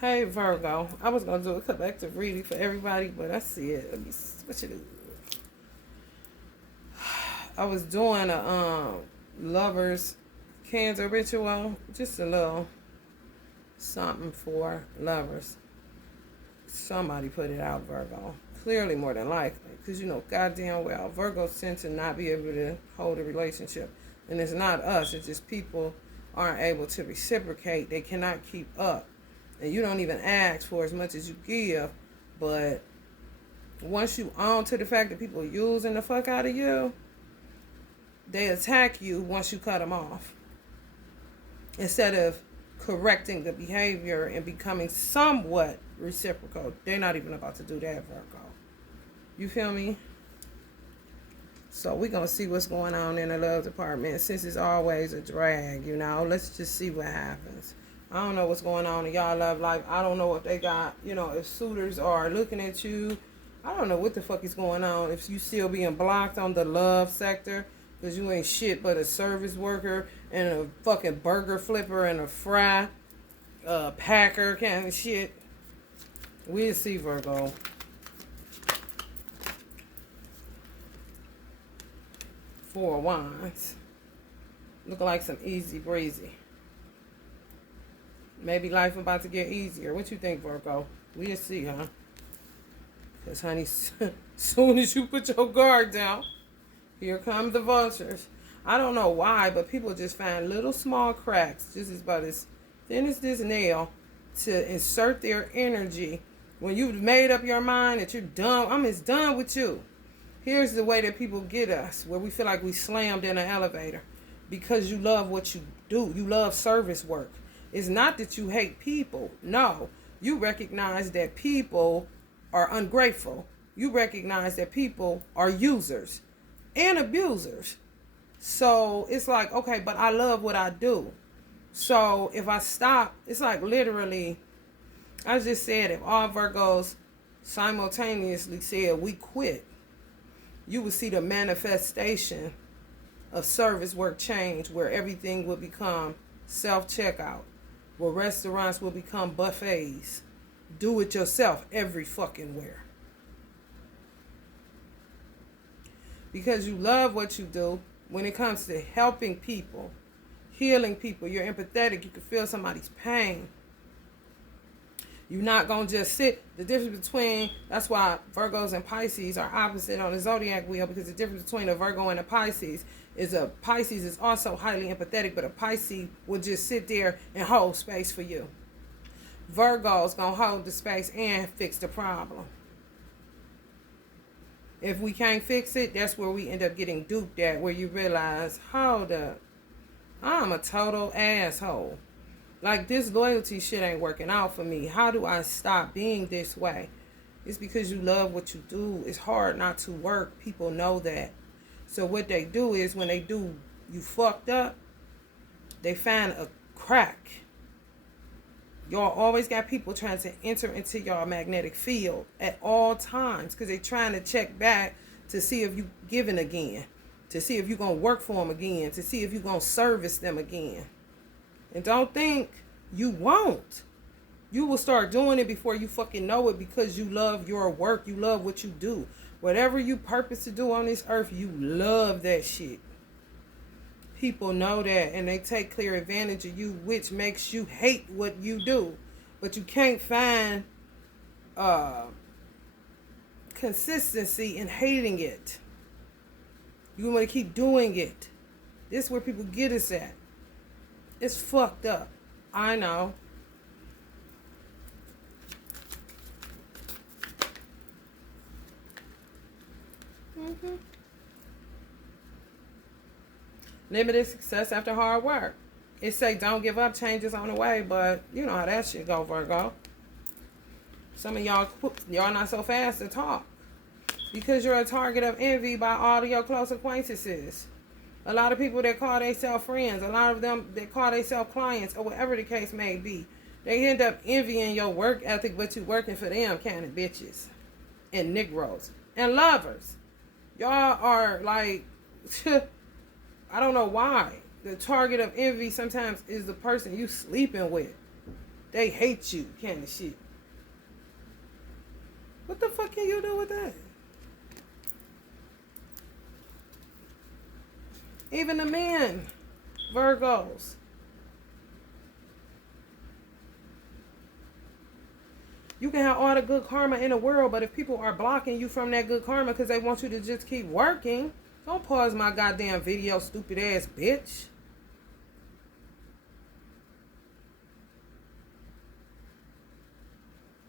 Hey Virgo, I was gonna do a collective reading for everybody, but I see it. Let me switch it. I was doing a lovers candle ritual, just a little something for lovers. Somebody put it out, Virgo. Clearly, more than likely, because you know goddamn well Virgos tend to not be able to hold a relationship, and it's not us. It's just people aren't able to reciprocate. They cannot keep up. And you don't even ask for as much as you give, but once you own to the fact that people are using the fuck out of you, they attack you once you cut them off. Instead of correcting the behavior and becoming somewhat reciprocal, they're not even about to do that, Virgo. You feel me? So we're going to see what's going on in the love department. Since it's always a drag, you know, let's just see what happens. I don't know what's going on in y'all love life. I don't know if they got, you know, if suitors are looking at you. I don't know what the fuck is going on. If you still being blocked on the love sector because you ain't shit but a service worker and a fucking burger flipper and a fry packer kind of shit. We'll see, Virgo. Four of Wands. Looking like some easy breezy. Maybe life about to get easier. What you think, Virgo? We'll see, huh? Because, honey, soon as you put your guard down, here come the vultures. I don't know why, but people just find little small cracks, just about as thin as this nail, to insert their energy. When you've made up your mind that you're done, I'm just done with you. Here's the way that people get us, where we feel like we slammed in an elevator. Because you love what you do. You love service work. It's not that you hate people. No. You recognize that people are ungrateful. You recognize that people are users and abusers. So it's like, okay, but I love what I do. So if I stop, it's like literally, I just said if all Virgos simultaneously said we quit, you would see the manifestation of service work change, where everything will become self-checkout, where restaurants will become buffets. Do it yourself every fucking where. Because you love what you do. When it comes to helping people, healing people, you're empathetic. You can feel somebody's pain. You're not going to just sit. The difference between, that's why Virgos and Pisces are opposite on the zodiac wheel, because the difference between a Virgo and a Pisces is a Pisces is also highly empathetic, but a Pisces will just sit there and hold space for you. Virgo's going to hold the space and fix the problem. If we can't fix it, that's where we end up getting duped at, where you realize, hold up, I'm a total asshole. Like, this loyalty shit ain't working out for me. How do I stop being this way? It's because you love what you do. It's hard not to work. People know that. So what they do is, when they do you fucked up, they find a crack. Y'all always got people trying to enter into your magnetic field at all times, because they're trying to check back to see if you giving again, to see if you're going to work for them again, to see if you're going to service them again. And don't think you won't. You will start doing it before you fucking know it, because you love your work. You love what you do. Whatever you purpose to do on this earth, you love that shit. People know that, and they take clear advantage of you, which makes you hate what you do. But you can't find consistency in hating it. You want to keep doing it. This is where people get us at. It's fucked up. I know. Mm-hmm. Limited success after hard work. It say don't give up, changes on the way, but you know how that shit go, Virgo. Some of y'all not so fast to talk, because you're a target of envy by all of your close acquaintances. A lot of people that call themselves friends, a lot of them that call themselves clients, or whatever the case may be, they end up envying your work ethic, but you working for them kind of bitches and Negroes and lovers. Y'all are like, I don't know why. The target of envy sometimes is the person you sleeping with. They hate you, kind of shit. What the fuck can you do with that? Even the men, Virgos. You can have all the good karma in the world, but if people are blocking you from that good karma because they want you to just keep working, don't pause my goddamn video, stupid ass bitch.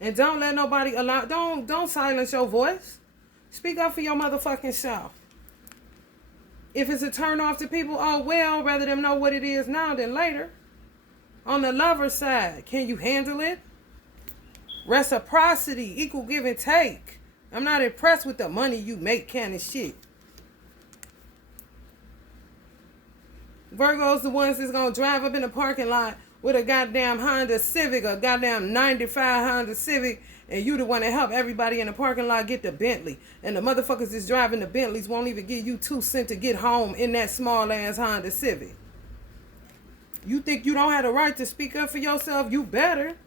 And don't let nobody don't silence your voice. Speak up for your motherfucking self. If it's a turn off to people, oh well, rather them know what it is now than later. On the lover side, can you handle it? Reciprocity, equal give and take. I'm not impressed with the money you make, kind of shit. Virgo's the ones that's gonna drive up in the parking lot with a goddamn Honda Civic, a goddamn 95 Honda Civic, and you the one that help everybody in the parking lot get the Bentley. And the motherfuckers that's driving the Bentleys won't even give you 2 cents to get home in that small ass Honda Civic. You think you don't have the right to speak up for yourself? You better.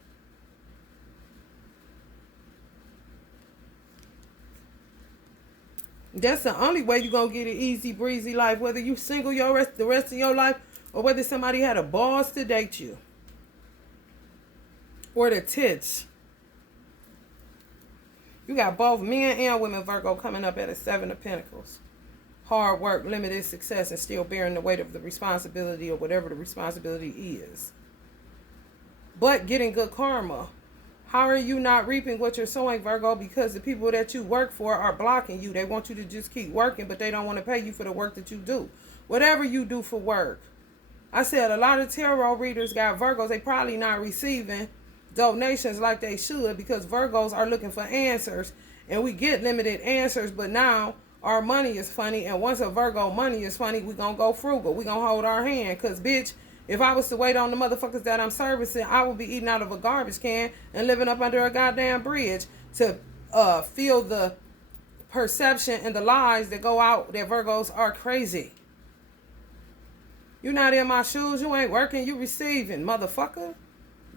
That's the only way you're going to get an easy breezy life, whether you single the rest of your life or whether somebody had a boss to date you. Or the tits. You got both men and women, Virgo, coming up at a 7 of Pentacles. Hard work, limited success, and still bearing the weight of the responsibility or whatever the responsibility is. But getting good karma. How are you not reaping what you're sowing, Virgo? Because the people that you work for are blocking you. They want you to just keep working, but they don't want to pay you for the work that you do. Whatever you do for work. I said a lot of tarot readers got Virgos. They probably not receiving donations like they should because Virgos are looking for answers. And we get limited answers, but now our money is funny. And once a Virgo money is funny, we going to go frugal. We going to hold our hand because, bitch, if I was to wait on the motherfuckers that I'm servicing, I would be eating out of a garbage can and living up under a goddamn bridge to feel the perception and the lies that go out that Virgos are crazy. You're not in my shoes. You ain't working. You receiving, motherfucker.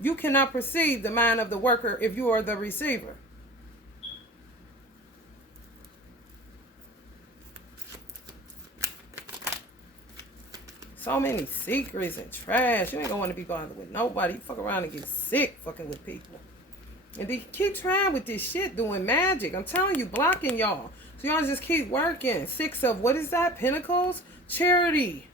You cannot perceive the mind of the worker if you are the receiver. So many secrets and trash. You ain't gonna want to be bothered with nobody. You fuck around and get sick fucking with people. And they keep trying with this shit, doing magic. I'm telling you, blocking y'all. So y'all just keep working. 6 of, what is that? Pentacles? Charity.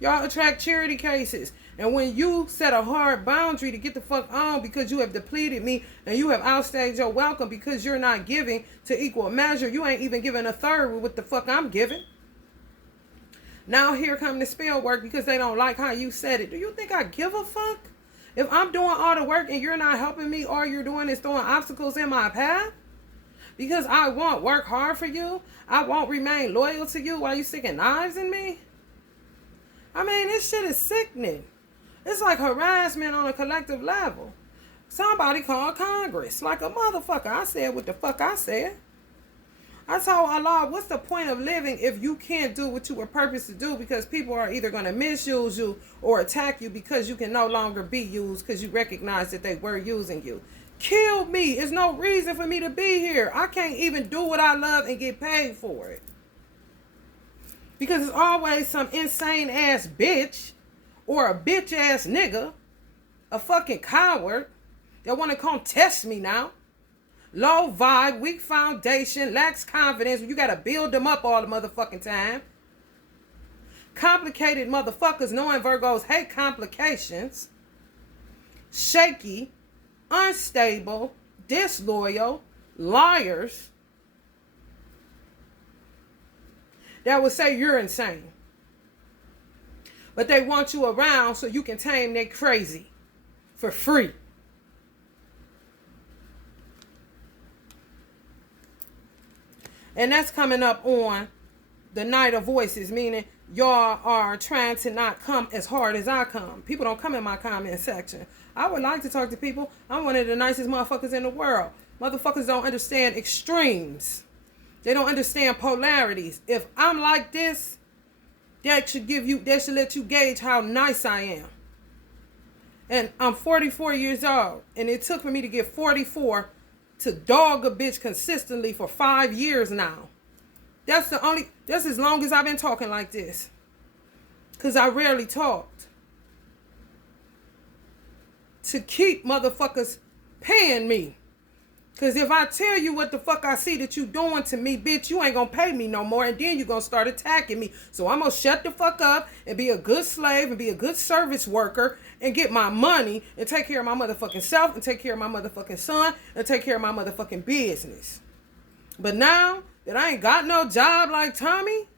Y'all attract charity cases. And when you set a hard boundary to get the fuck on because you have depleted me and you have outstayed your welcome because you're not giving to equal measure, you ain't even giving a third with what the fuck I'm giving. Now here come the spell work because they don't like how you said it. Do you think I give a fuck? If I'm doing all the work and you're not helping me, all you're doing is throwing obstacles in my path? Because I won't work hard for you? I won't remain loyal to you while you sticking knives in me? I mean, this shit is sickening. It's like harassment on a collective level. Somebody called Congress like a motherfucker. I said what the fuck I said. I told Allah, what's the point of living if you can't do what you were purposed to do because people are either going to misuse you or attack you because you can no longer be used because you recognize that they were using you. Kill me. There's no reason for me to be here. I can't even do what I love and get paid for it. Because it's always some insane ass bitch or a bitch ass nigga, a fucking coward that want to come test me now. Low vibe, weak foundation, lacks confidence. You got to build them up all the motherfucking time. Complicated motherfuckers, knowing Virgos hate complications. Shaky, unstable, disloyal, liars. That would say you're insane. But they want you around so you can tame their crazy for free. And that's coming up on the Night of Voices, meaning y'all are trying to not come as hard as I come. People don't come in my comment section. I would like to talk to people. I'm one of the nicest motherfuckers in the world. Motherfuckers don't understand extremes. They don't understand polarities. If I'm like this, that should let you gauge how nice I am. And I'm 44 years old. And it took for me to get 44 to dog a bitch consistently for 5 years now. That's as long as I've been talking like this. Because I rarely talked. To keep motherfuckers paying me. Because if I tell you what the fuck I see that you doing to me, bitch, you ain't going to pay me no more. And then you going to start attacking me. So I'm going to shut the fuck up and be a good slave and be a good service worker and get my money and take care of my motherfucking self and take care of my motherfucking son and take care of my motherfucking business. But now that I ain't got no job like Tommy,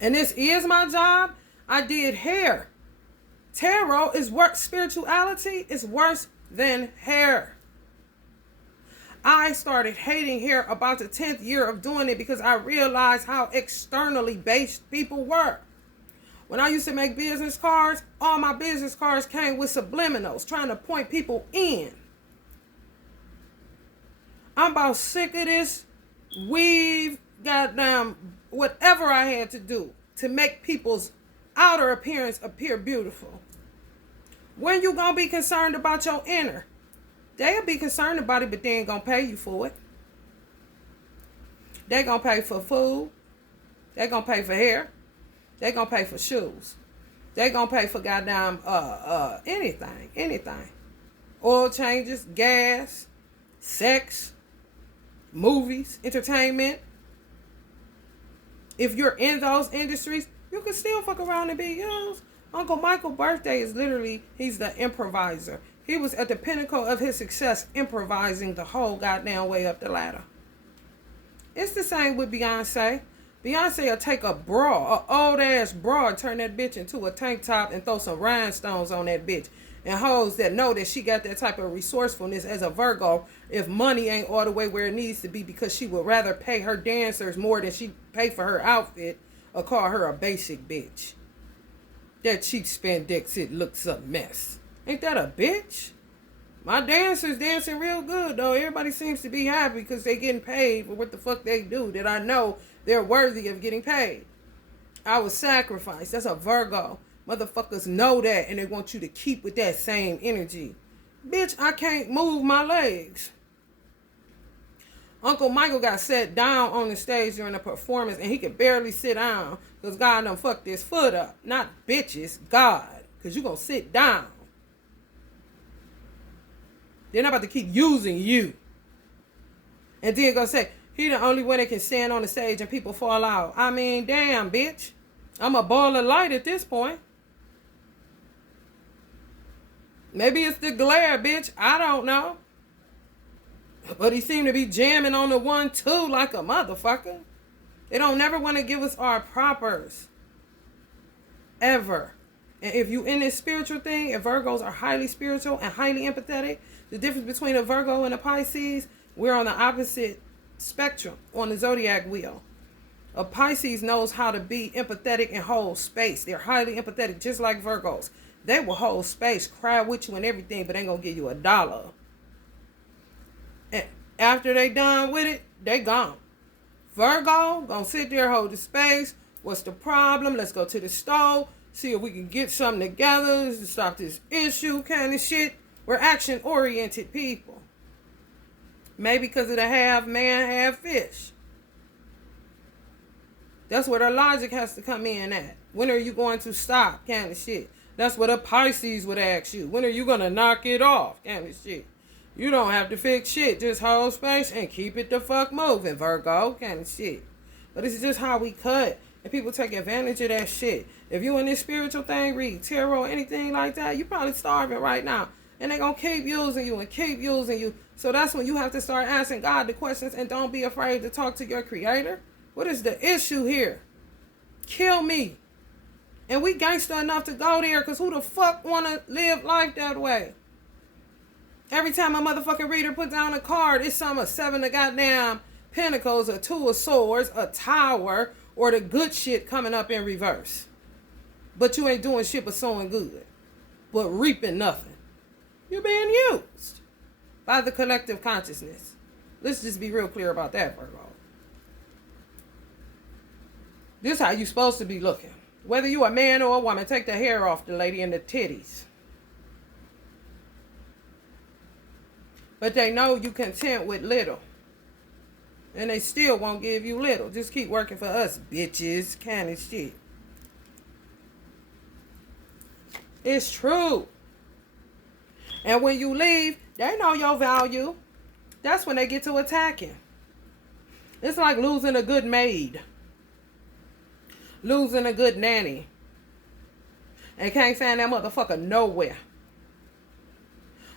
and this is my job, I did hair. Tarot is worse. Spirituality is worse than hair. I started hating hair about the 10th year of doing it because I realized how externally based people were. When I used to make business cards, all my business cards came with subliminals trying to point people in. I'm about sick of this weave, goddamn, whatever I had to do to make people's outer appearance appear beautiful. When you gonna be concerned about your inner? They'll be concerned about it, but they ain't gonna pay you for it. They gonna pay for food. They gonna pay for hair. They gonna pay for shoes. They gonna pay for goddamn anything. Oil changes, gas, sex, movies, entertainment. If you're in those industries, you can still fuck around and be used. Uncle Michael's birthday is literally, he's the improviser. He was at the pinnacle of his success, improvising the whole goddamn way up the ladder. It's the same with Beyonce. Beyonce will take a bra, an old ass bra, and turn that bitch into a tank top and throw some rhinestones on that bitch. And hoes that know that she got that type of resourcefulness as a Virgo, if money ain't all the way where it needs to be, because she would rather pay her dancers more than she pay for her outfit, or call her a basic bitch. That cheap spandex, it looks a mess. Ain't that a bitch? My dancers dancing real good, though. Everybody seems to be happy because they getting paid for what the fuck they do, that I know they're worthy of getting paid. I was sacrificed. That's a Virgo. Motherfuckers know that, and they want you to keep with that same energy. Bitch, I can't move my legs. Uncle Michael got set down on the stage during a performance, and he could barely sit down because God done fucked his foot up. Not bitches, God. Because you going to sit down. They're not about to keep using you. And then gonna say, he the only one that can stand on the stage and people fall out. I mean, damn, bitch. I'm a ball of light at this point. Maybe it's the glare, bitch. I don't know. But he seemed to be jamming on the 1-2 like a motherfucker. They don't never want to give us our propers. Ever. And if you in this spiritual thing, and Virgos are highly spiritual and highly empathetic, the difference between a Virgo and a Pisces, we're on the opposite spectrum on the zodiac wheel. A Pisces knows how to be empathetic and hold space. They're highly empathetic, just like Virgos. They will hold space, cry with you and everything, but ain't gonna give you $1. And after they done with it, they gone. Virgo gonna sit there, hold the space. What's the problem? Let's go to the stove. See if we can get something together to stop this issue kind of shit. We're action-oriented people. Maybe because of the half man, half fish. That's where the logic has to come in at. When are you going to stop kind of shit? That's what a Pisces would ask you. When are you going to knock it off kind of shit? You don't have to fix shit. Just hold space and keep it the fuck moving, Virgo kind of shit. But it's just how we cut. And people take advantage of that shit. If you in this spiritual thing, read tarot, anything like that, you probably starving right now. And they're going to keep using you and keep using you. So that's when you have to start asking God the questions, and don't be afraid to talk to your creator. What is the issue here? Kill me. And we gangster enough to go there, because who the fuck want to live life that way? Every time a motherfucking reader put down a card, it's some 7 of goddamn pentacles, a 2 of swords, a tower, or the good shit coming up in reverse. But you ain't doing shit but sowing good. But reaping nothing. You're being used by the collective consciousness. Let's just be real clear about that, Virgo. This is how you supposed to be looking. Whether you a man or a woman, take the hair off the lady and the titties. But they know you content with little. And they still won't give you little. Just keep working for us, bitches. Kind of shit. It's true. And when you leave, they know your value. That's when they get to attacking. It's like losing a good maid. Losing a good nanny. And can't find that motherfucker nowhere.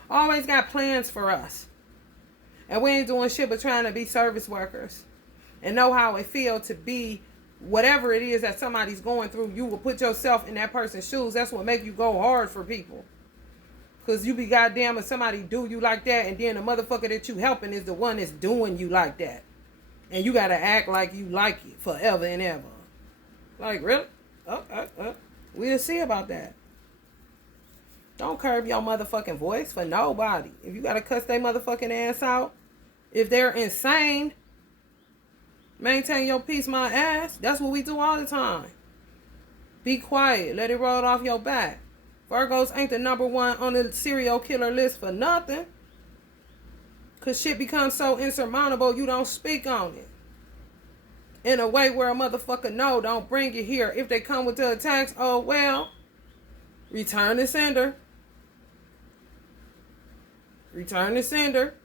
Always got plans for us. And we ain't doing shit but trying to be service workers. And know how it feels to be whatever it is that somebody's going through. You will put yourself in that person's shoes. That's what make you go hard for people. Because you be goddamn if somebody do you like that, and then the motherfucker that you helping is the one that's doing you like that. And you got to act like you like it forever and ever. Like, really? We'll see about that. Don't curb your motherfucking voice for nobody. If you got to cuss their motherfucking ass out, if they're insane, maintain your peace, my ass. That's what we do all the time. Be quiet. Let it roll off your back. Virgos ain't the number one on the serial killer list for nothing. Because shit becomes so insurmountable, you don't speak on it. In a way where a motherfucker know, don't bring it here. If they come with the attacks, oh well. Return the sender. Return the sender.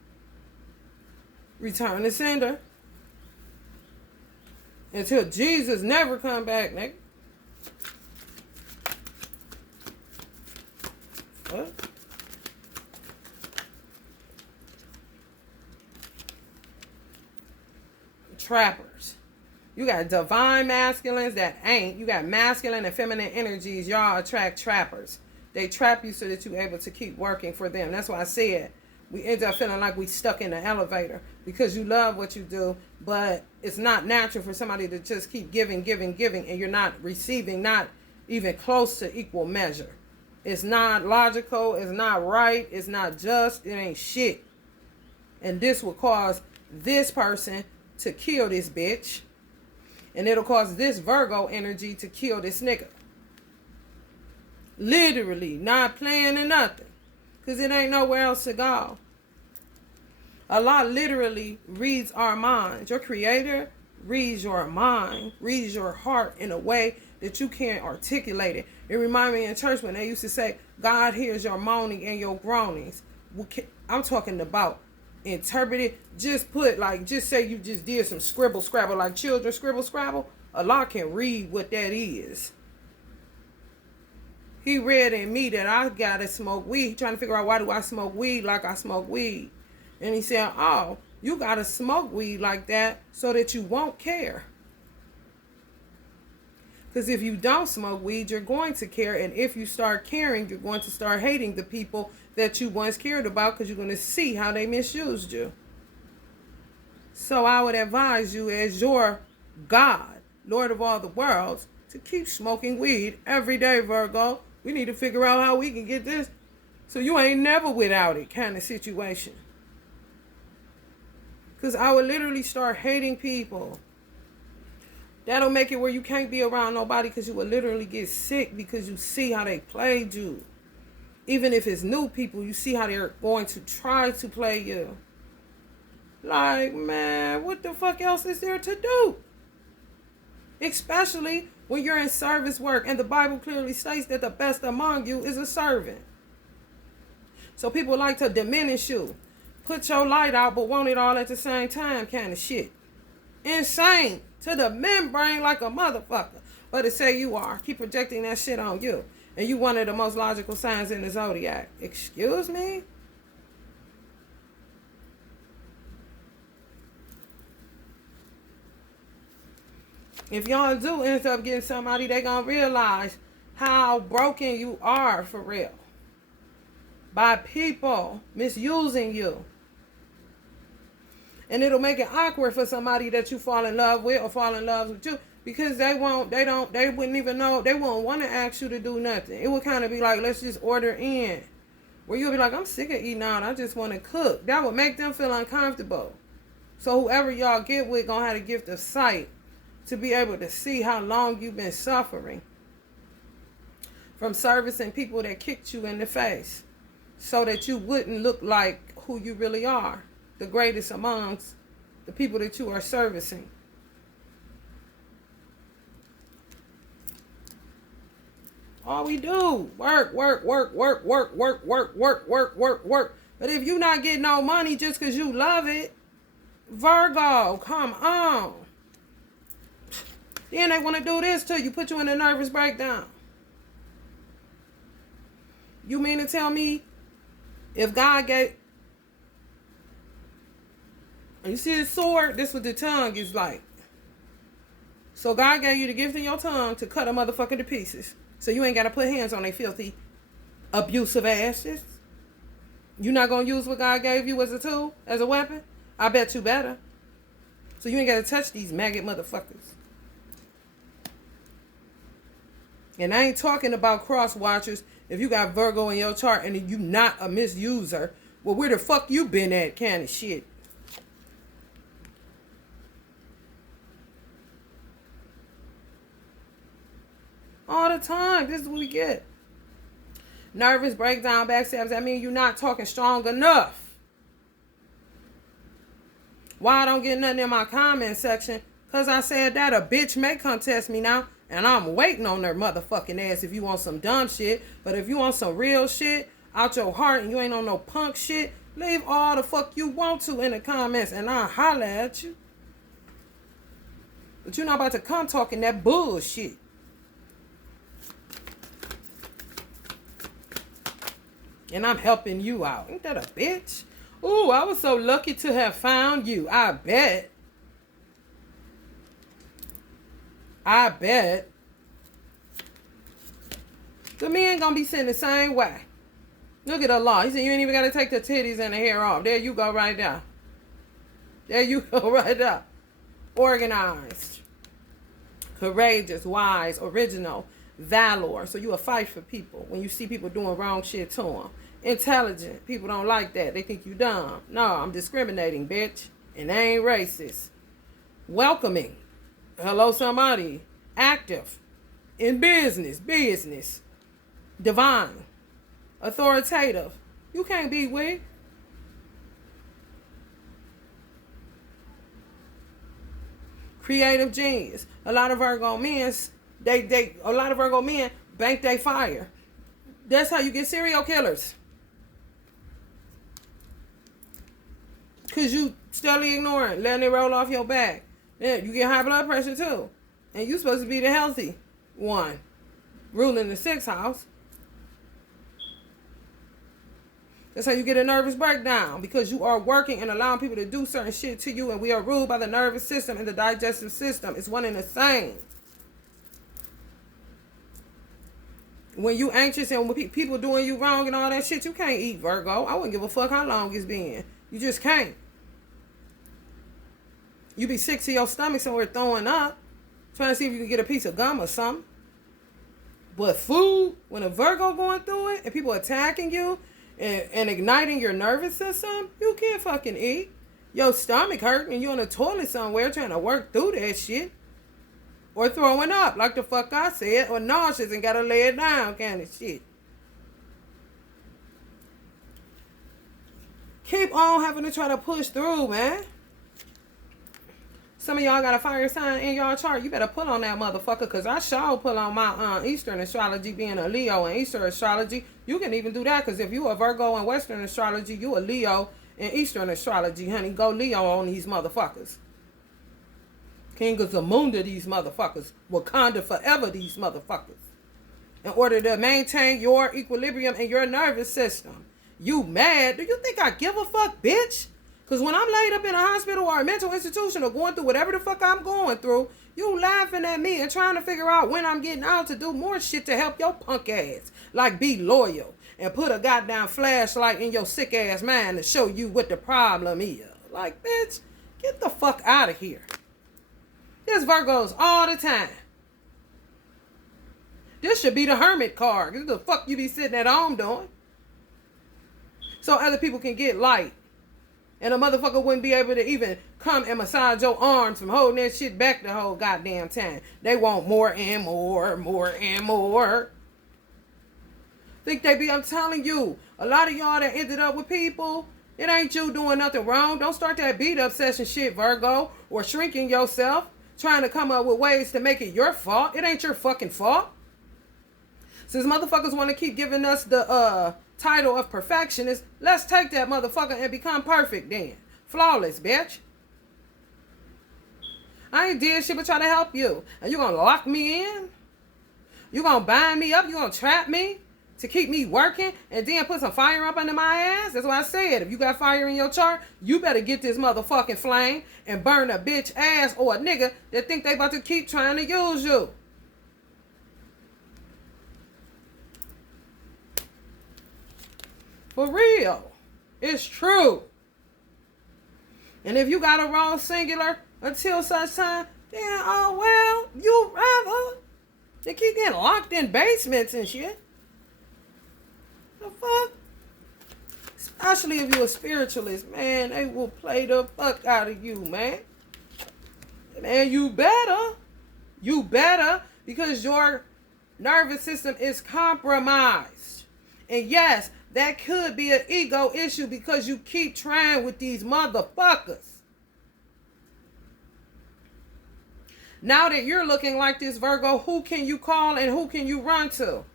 Return the sender. Until Jesus never come back, nigga. What? Trappers. You got divine masculines that ain't. You got masculine and feminine energies. Y'all attract trappers. They trap you so that you're able to keep working for them. That's why I said we end up feeling like we stuck in the elevator because you love what you do, but it's not natural for somebody to just keep giving, and you're not receiving, not even close to equal measure. It's not logical. It's not right. It's not just. It ain't shit. And this will cause this person to kill this bitch. And it'll cause this Virgo energy to kill this nigga. Literally. Not playing or nothing. Because it ain't nowhere else to go. Allah literally reads our minds. Your creator reads your mind. Reads your heart in a way that you can't articulate it. It reminds me in church when they used to say, God hears your moaning and your groanings. I'm talking about interpret it. Just say you just did some scribble scrabble like children scribble scrabble. Allah can read what that is. He read in me that I gotta smoke weed. Trying to figure out why do I smoke weed like I smoke weed. And he said, oh, you gotta smoke weed like that so that you won't care. Because if you don't smoke weed, you're going to care. And if you start caring, you're going to start hating the people that you once cared about because you're going to see how they misused you. So I would advise you as your God, Lord of all the worlds, to keep smoking weed every day, Virgo. We need to figure out how we can get this so you ain't never without it kind of situation. Because I would literally start hating people. That'll make it where you can't be around nobody because you will literally get sick because you see how they played you. Even if it's new people, you see how they're going to try to play you. Like, man, what the fuck else is there to do? Especially when you're in service work and the Bible clearly states that the best among you is a servant. So people like to diminish you. Put your light out but want it all at the same time kind of shit. Insane. To the membrane like a motherfucker. But to say you are. Keep projecting that shit on you. And you one of the most logical signs in the zodiac. Excuse me? If y'all do end up getting somebody, they gonna realize how broken you are for real. By people misusing you. And it'll make it awkward for somebody that you fall in love with or fall in love with you. Because they wouldn't even know, they won't want to ask you to do nothing. It would kind of be like, let's just order in. Where you'll be like, I'm sick of eating out, I just want to cook. That would make them feel uncomfortable. So whoever y'all get with gonna have a gift of sight to be able to see how long you've been suffering from servicing people that kicked you in the face. So that you wouldn't look like who you really are. The greatest amongst the people that you are servicing. All we do, work. But if you not getting no money just because you love it, Virgo, come on. Then they want to do this to you, put you in a nervous breakdown. You mean to tell me if God gave... You see his sword? This is what the tongue is like. So God gave you the gift in your tongue to cut a motherfucker to pieces. So you ain't got to put hands on they filthy, abusive asses. You not going to use what God gave you as a tool, as a weapon? I bet you better. So you ain't got to touch these maggot motherfuckers. And I ain't talking about cross watchers. If you got Virgo in your chart and you not a misuser, well, where the fuck you been at kind of shit? All the time. This is what we get. Nervous breakdown, backstabs. That means you're not talking strong enough. Why I don't get nothing in my comment section? Because I said that a bitch may come test me now. And I'm waiting on their motherfucking ass if you want some dumb shit. But if you want some real shit out your heart and you ain't on no punk shit, leave all the fuck you want to in the comments and I'll holler at you. But you're not about to come talking that bullshit. And I'm helping you out. Ain't that a bitch? Ooh, I was so lucky to have found you. I bet. The men gonna be sitting the same way. Look at Allah. He said you ain't even gotta take the titties and the hair off. There you go right there. There you go right there. Organized. Courageous, wise, original, valor. So you will fight for people when you see people doing wrong shit to them. Intelligent. People don't like that. They think you dumb. No, I'm discriminating, bitch. And I ain't racist. Welcoming. Hello, somebody. Active. In business. Divine. Authoritative. You can't be weak. Creative genius. A lot of Virgo men, bank they fire. That's how you get serial killers. Because you steadily ignoring, letting it roll off your back. Yeah, you get high blood pressure too. And you supposed to be the healthy one. Ruling the 6th house. That's how you get a nervous breakdown. Because you are working and allowing people to do certain shit to you. And we are ruled by the nervous system and the digestive system. It's one and the same. When you anxious and when people doing you wrong and all that shit, you can't eat, Virgo. I wouldn't give a fuck how long it's been. You just can't. You be sick to your stomach somewhere throwing up. Trying to see if you can get a piece of gum or something. But food, when a Virgo going through it and people attacking you and igniting your nervous system, you can't fucking eat. Your stomach hurt and you on the toilet somewhere trying to work through that shit. Or throwing up, like the fuck I said. Or nauseous and gotta lay it down kind of shit. Keep on having to try to push through, man. Some of y'all got a fire sign in y'all chart. You better pull on that motherfucker. Because I sure pull on my Eastern astrology being a Leo and Eastern astrology. You can even do that. Because if you a Virgo in Western astrology, you a Leo in Eastern astrology, honey. Go Leo on these motherfuckers. King of Zamunda, these motherfuckers. Wakanda forever, these motherfuckers. In order to maintain your equilibrium in your nervous system. You mad? Do you think I give a fuck, bitch? Because when I'm laid up in a hospital or a mental institution or going through whatever the fuck I'm going through, you laughing at me and trying to figure out when I'm getting out to do more shit to help your punk ass. Like be loyal and put a goddamn flashlight in your sick ass mind to show you what the problem is. Like, bitch, get the fuck out of here. This Virgos all the time. This should be the hermit card. This is the fuck you be sitting at home doing. So other people can get light. And a motherfucker wouldn't be able to even come and massage your arms from holding that shit back the whole goddamn time. They want more and more. Think they be, I'm telling you, a lot of y'all that ended up with people It ain't you doing nothing wrong. Don't start that beat obsession shit, Virgo, or shrinking yourself, trying to come up with ways to make it your fault. It ain't your fucking fault. Since motherfuckers want to keep giving us the title of perfectionist, let's take that motherfucker and become perfect then. Flawless, bitch. I ain't did shit but try to help you. And you gonna lock me in? You gonna bind me up? You gonna trap me to keep me working and then put some fire up under my ass? That's why I said, if you got fire in your chart, you better get this motherfucking flame and burn a bitch ass or a nigga that think they about to keep trying to use you. For real. It's true. And if you got a wrong singular until such time, then, oh well, you rather they keep getting locked in basements and shit. The fuck? Especially if you're a spiritualist, man, they will play the fuck out of you, man. Man, you better. You better, because your nervous system is compromised. And yes, that could be an ego issue because you keep trying with these motherfuckers. Now that you're looking like this, Virgo, who can you call and who can you run to?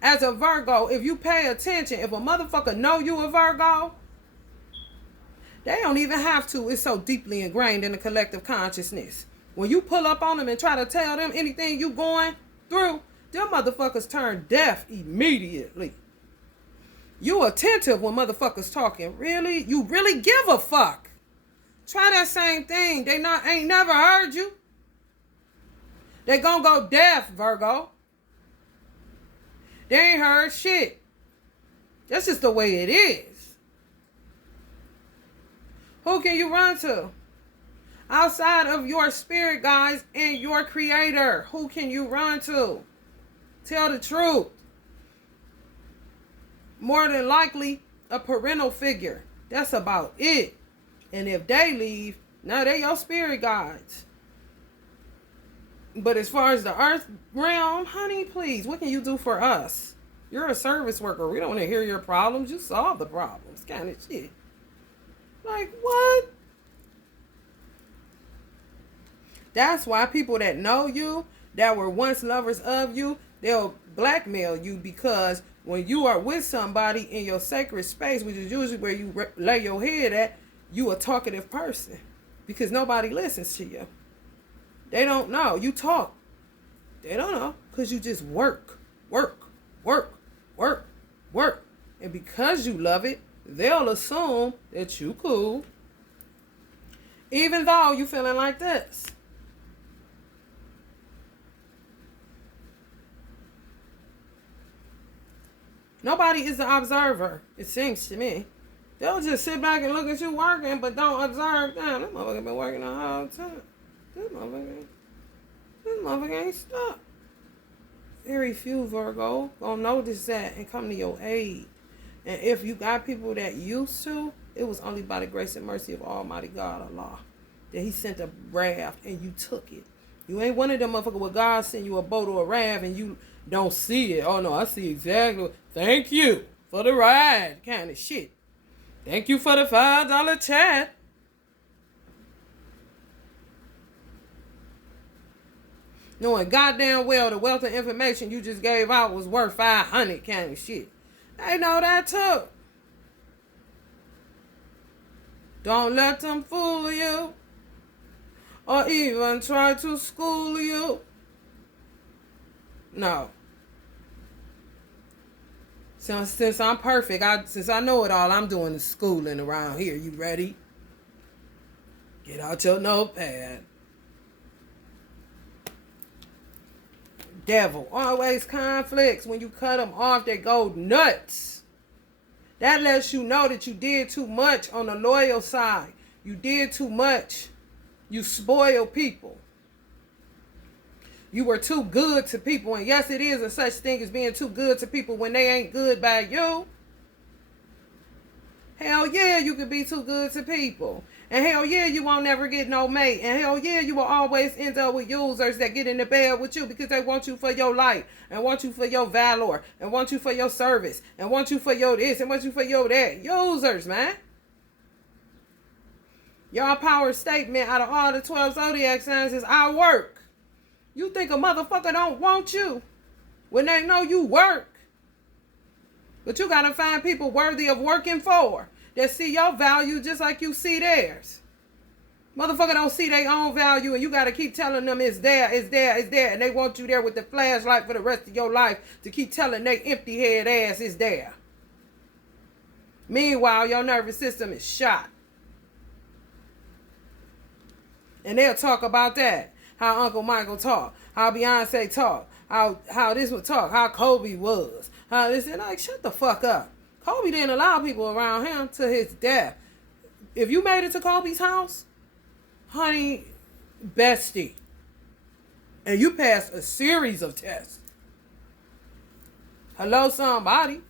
As a Virgo, if you pay attention, if a motherfucker know you a Virgo, they don't even have to. It's so deeply ingrained in the collective consciousness. When you pull up on them and try to tell them anything you going through, them motherfuckers turn deaf immediately. You attentive when motherfuckers talking. Really? You really give a fuck. Try that same thing. They ain't never heard you. They gonna go deaf, Virgo. They ain't heard shit. That's just the way it is. Who can you run to? Outside of your spirit guides and your creator, who can you run to? Tell the truth. More than likely, a parental figure. That's about it. And if they leave, now they're your spirit guides. But as far as the earth realm, honey, please, what can you do for us? You're a service worker. We don't want to hear your problems. You solve the problems, kind of shit. Like, what? That's why people that know you, that were once lovers of you, they'll blackmail you, because when you are with somebody in your sacred space, which is usually where you lay your head at, you a talkative person because nobody listens to you. They don't know. You talk. They don't know because you just work. And because you love it, they'll assume that you cool, even though you feeling like this. Nobody is the observer, it seems to me. They'll just sit back and look at you working, but don't observe. Damn, this motherfucker been working the whole time. This motherfucker ain't stuck. Very few, Virgo, gonna notice that and come to your aid. And if you got people that used to, it was only by the grace and mercy of Almighty God, Allah, that He sent a raft and you took it. You ain't one of them motherfuckers where God send you a boat or a raft and you don't see it. Oh no, I see exactly. Thank you for the ride, kind of shit. Thank you for the $5 chat. Knowing goddamn well the wealth of information you just gave out was worth 500 kind of shit. They know that too. Don't let them fool you or even try to school you. No. Since I'm perfect, since I know it all, I'm doing the schooling around here. You ready? Get out your notepad. Devil. Always conflicts. When you cut them off, they go nuts. That lets you know that you did too much on the loyal side. You did too much. You spoil people. You were too good to people. And yes, it is a such thing as being too good to people when they ain't good by you. Hell yeah, you could be too good to people. And hell yeah, you won't never get no mate. And hell yeah, you will always end up with users that get in the bed with you because they want you for your light, and want you for your valor, and want you for your service, and want you for your this, and want you for your that. Users, man. Y'all power statement out of all the 12 zodiac signs is I work. You think a motherfucker don't want you when they know you work. But you gotta find people worthy of working for, that see your value just like you see theirs. Motherfucker don't see their own value, and you gotta keep telling them it's there, it's there, it's there. And they want you there with the flashlight for the rest of your life to keep telling they empty head ass it's there. Meanwhile, your nervous system is shot. And they'll talk about that. How Uncle Michael talked, how Beyonce talked, how this would talk, how Kobe was. How this, and like, shut the fuck up. Kobe didn't allow people around him to his death. If you made it to Kobe's house, honey, bestie, and you passed a series of tests. Hello, somebody.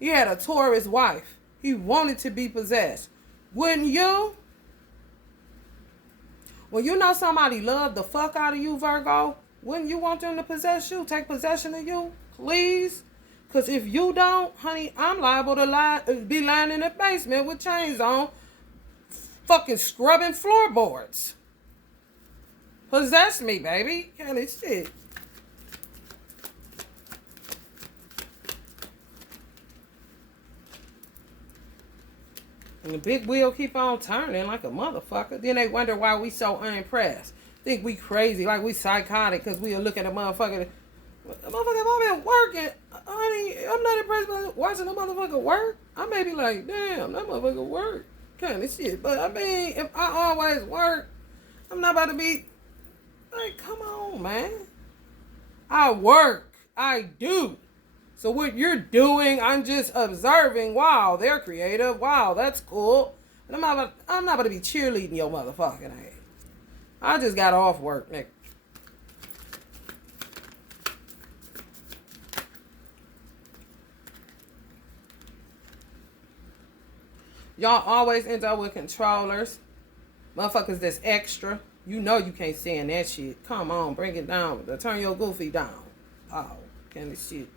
He had a Taurus wife. He wanted to be possessed. Wouldn't you? When you know somebody loved the fuck out of you, Virgo, wouldn't you want them to possess you? Take possession of you, please? Because if you don't, honey, I'm liable to be lying in the basement with chains on, fucking scrubbing floorboards. Possess me, baby. Kind of shit. And the big wheel keep on turning like a motherfucker. Then they wonder why we so unimpressed. Think we crazy, like we psychotic because we are looking at a motherfucker. The motherfucker, if I've been working, honey, I'm not impressed by watching the motherfucker work. I may be like, damn, that motherfucker work. Kind of shit. But I mean, if I always work, I'm not about to be like, come on, man. I work. I do. So what you're doing, I'm just observing. Wow, they're creative. Wow, that's cool. And I'm not about to be cheerleading your motherfucking ass. I just got off work, nigga. Y'all always end up with controllers. Motherfuckers that's extra. You know you can't stand that shit. Come on, bring it down. Turn your goofy down. Oh, kind of shit.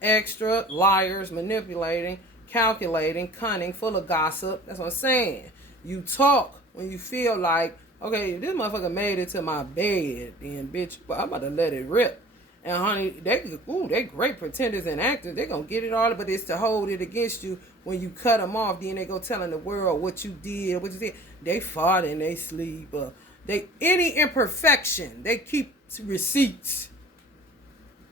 Extra, liars, manipulating, calculating, cunning, full of gossip. That's what I'm saying. You talk when you feel like, okay, this motherfucker made it to my bed, then bitch, well, I'm about to let it rip. And honey, they great pretenders and actors. They gonna get it all, but it's to hold it against you when you cut them off. Then they go telling the world what you did, what you did. They fought in they sleep. Any imperfection, they keep receipts.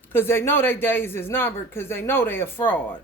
Because they know their days is numbered, because they know they a fraud.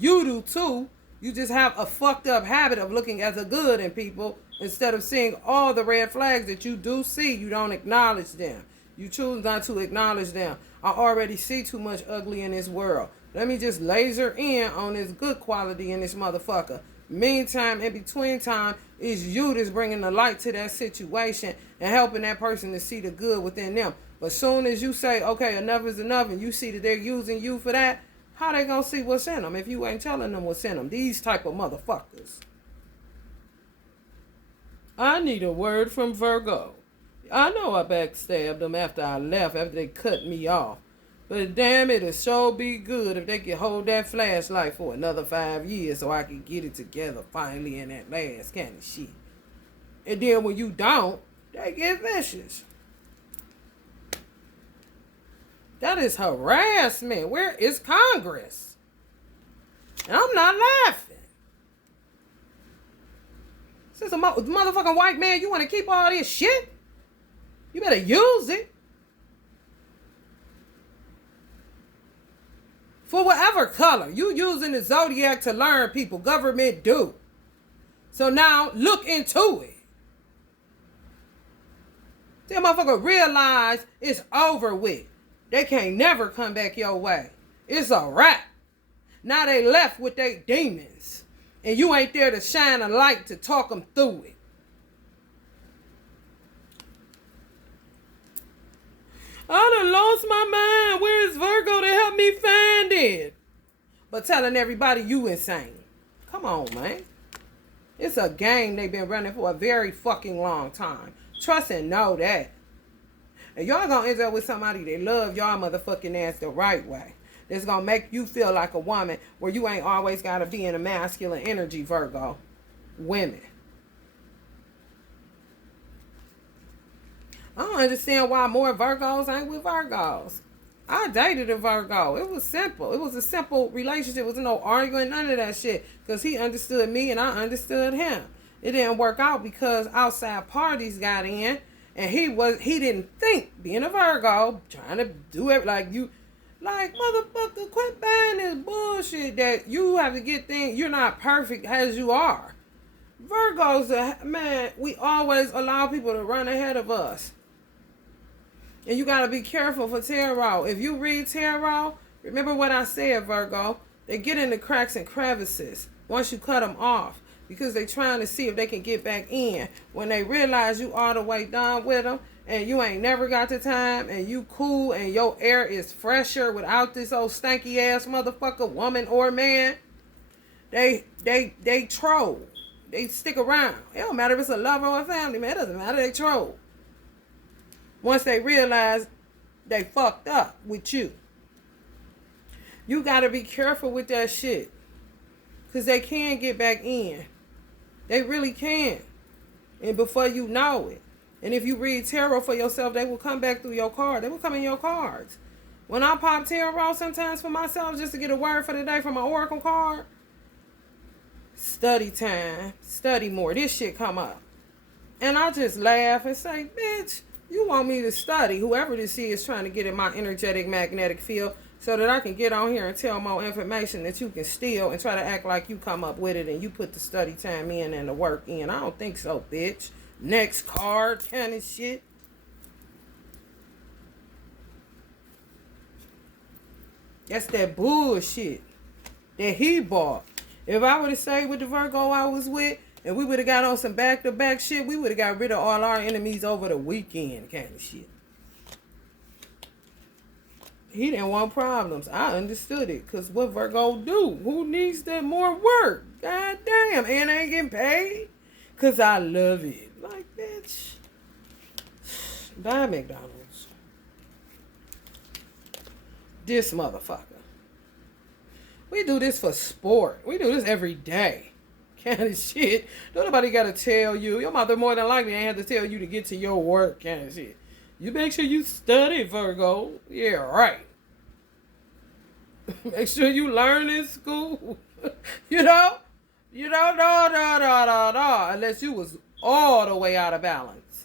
You do too. You just have a fucked up habit of looking at the good in people instead of seeing all the red flags that you do see. You don't acknowledge them. You choose not to acknowledge them. I already see too much ugly in this world. Let me just laser in on this good quality in this motherfucker. Meantime, in between time, is you that's bringing the light to that situation and helping that person to see the good within them. But soon as you say, okay, enough is enough, and you see that they're using you for that, how they gonna see what's in them if you ain't telling them what's in them? These type of motherfuckers. I need a word from Virgo. I know I backstabbed them after I left, after they cut me off. But damn, it'll sure be good if they can hold that flashlight for another 5 years so I can get it together finally in that last kind of shit. And then when you don't, they get vicious. That is harassment. Where is Congress? And I'm not laughing. Since a motherfucking white man, you want to keep all this shit? You better use it. For whatever color. You using the zodiac to learn people. Government do. So now look into it. That motherfucker realize it's over with. They can't never come back your way. It's a wrap. Now they left with their demons. And you ain't there to shine a light to talk them through it. I done lost my mind. Where is Virgo to help me find it? But telling everybody you insane. Come on, man. It's a game they've been running for a very fucking long time. Trust and know that. And y'all gonna end up with somebody that love y'all motherfucking ass the right way. That's gonna make you feel like a woman where you ain't always gotta be in a masculine energy, Virgo. Women. I don't understand why more Virgos ain't with Virgos. I dated a Virgo. It was simple. It was a simple relationship. It was no arguing, none of that shit. Because he understood me and I understood him. It didn't work out because outside parties got in. And he didn't think, being a Virgo, trying to do it like you, like, motherfucker, quit buying this bullshit that you have to get things, you're not perfect as you are. Virgos, man, we always allow people to run ahead of us. And you got to be careful for tarot. If you read tarot, remember what I said, Virgo. They get in the cracks and crevices once you cut them off. Because they trying to see if they can get back in. When they realize you all the way done with them. And you ain't never got the time. And you cool. And your air is fresher without this old stanky ass motherfucker, woman or man. They troll. They stick around. It don't matter if it's a lover or a family, man. It doesn't matter. They troll. Once they realize they fucked up with you. You got to be careful with that shit. Because they can get back in. They really can. And before you know it. And if you read tarot for yourself, they will come back through your card. They will come in your cards. When I pop tarot sometimes for myself just to get a word for the day from my oracle card. Study time. Study more. This shit come up. And I just laugh and say, bitch, you want me to study, whoever this is trying to get in my energetic magnetic field so that I can get on here and tell more information that you can steal and try to act like you come up with it and you put the study time in and the work in. I don't think so, bitch. Next card kind of shit. That's that bullshit that he bought. If I would have stayed with the Virgo I was with, and we would have got on some back-to-back shit, we would have got rid of all our enemies over the weekend kind of shit. He didn't want problems. I understood it. Because what Virgo do? Who needs that more work? God damn. And I ain't getting paid? Because I love it. Like, bitch. Buy McDonald's. This motherfucker. We do this for sport. We do this every day. Kind of shit. Don't nobody got to tell you. Your mother more than likely ain't have to tell you to get to your work kind of shit. You make sure you study, Virgo. Yeah, right. Make sure you learn in school. You know? You don't know, no. Unless you was all the way out of balance.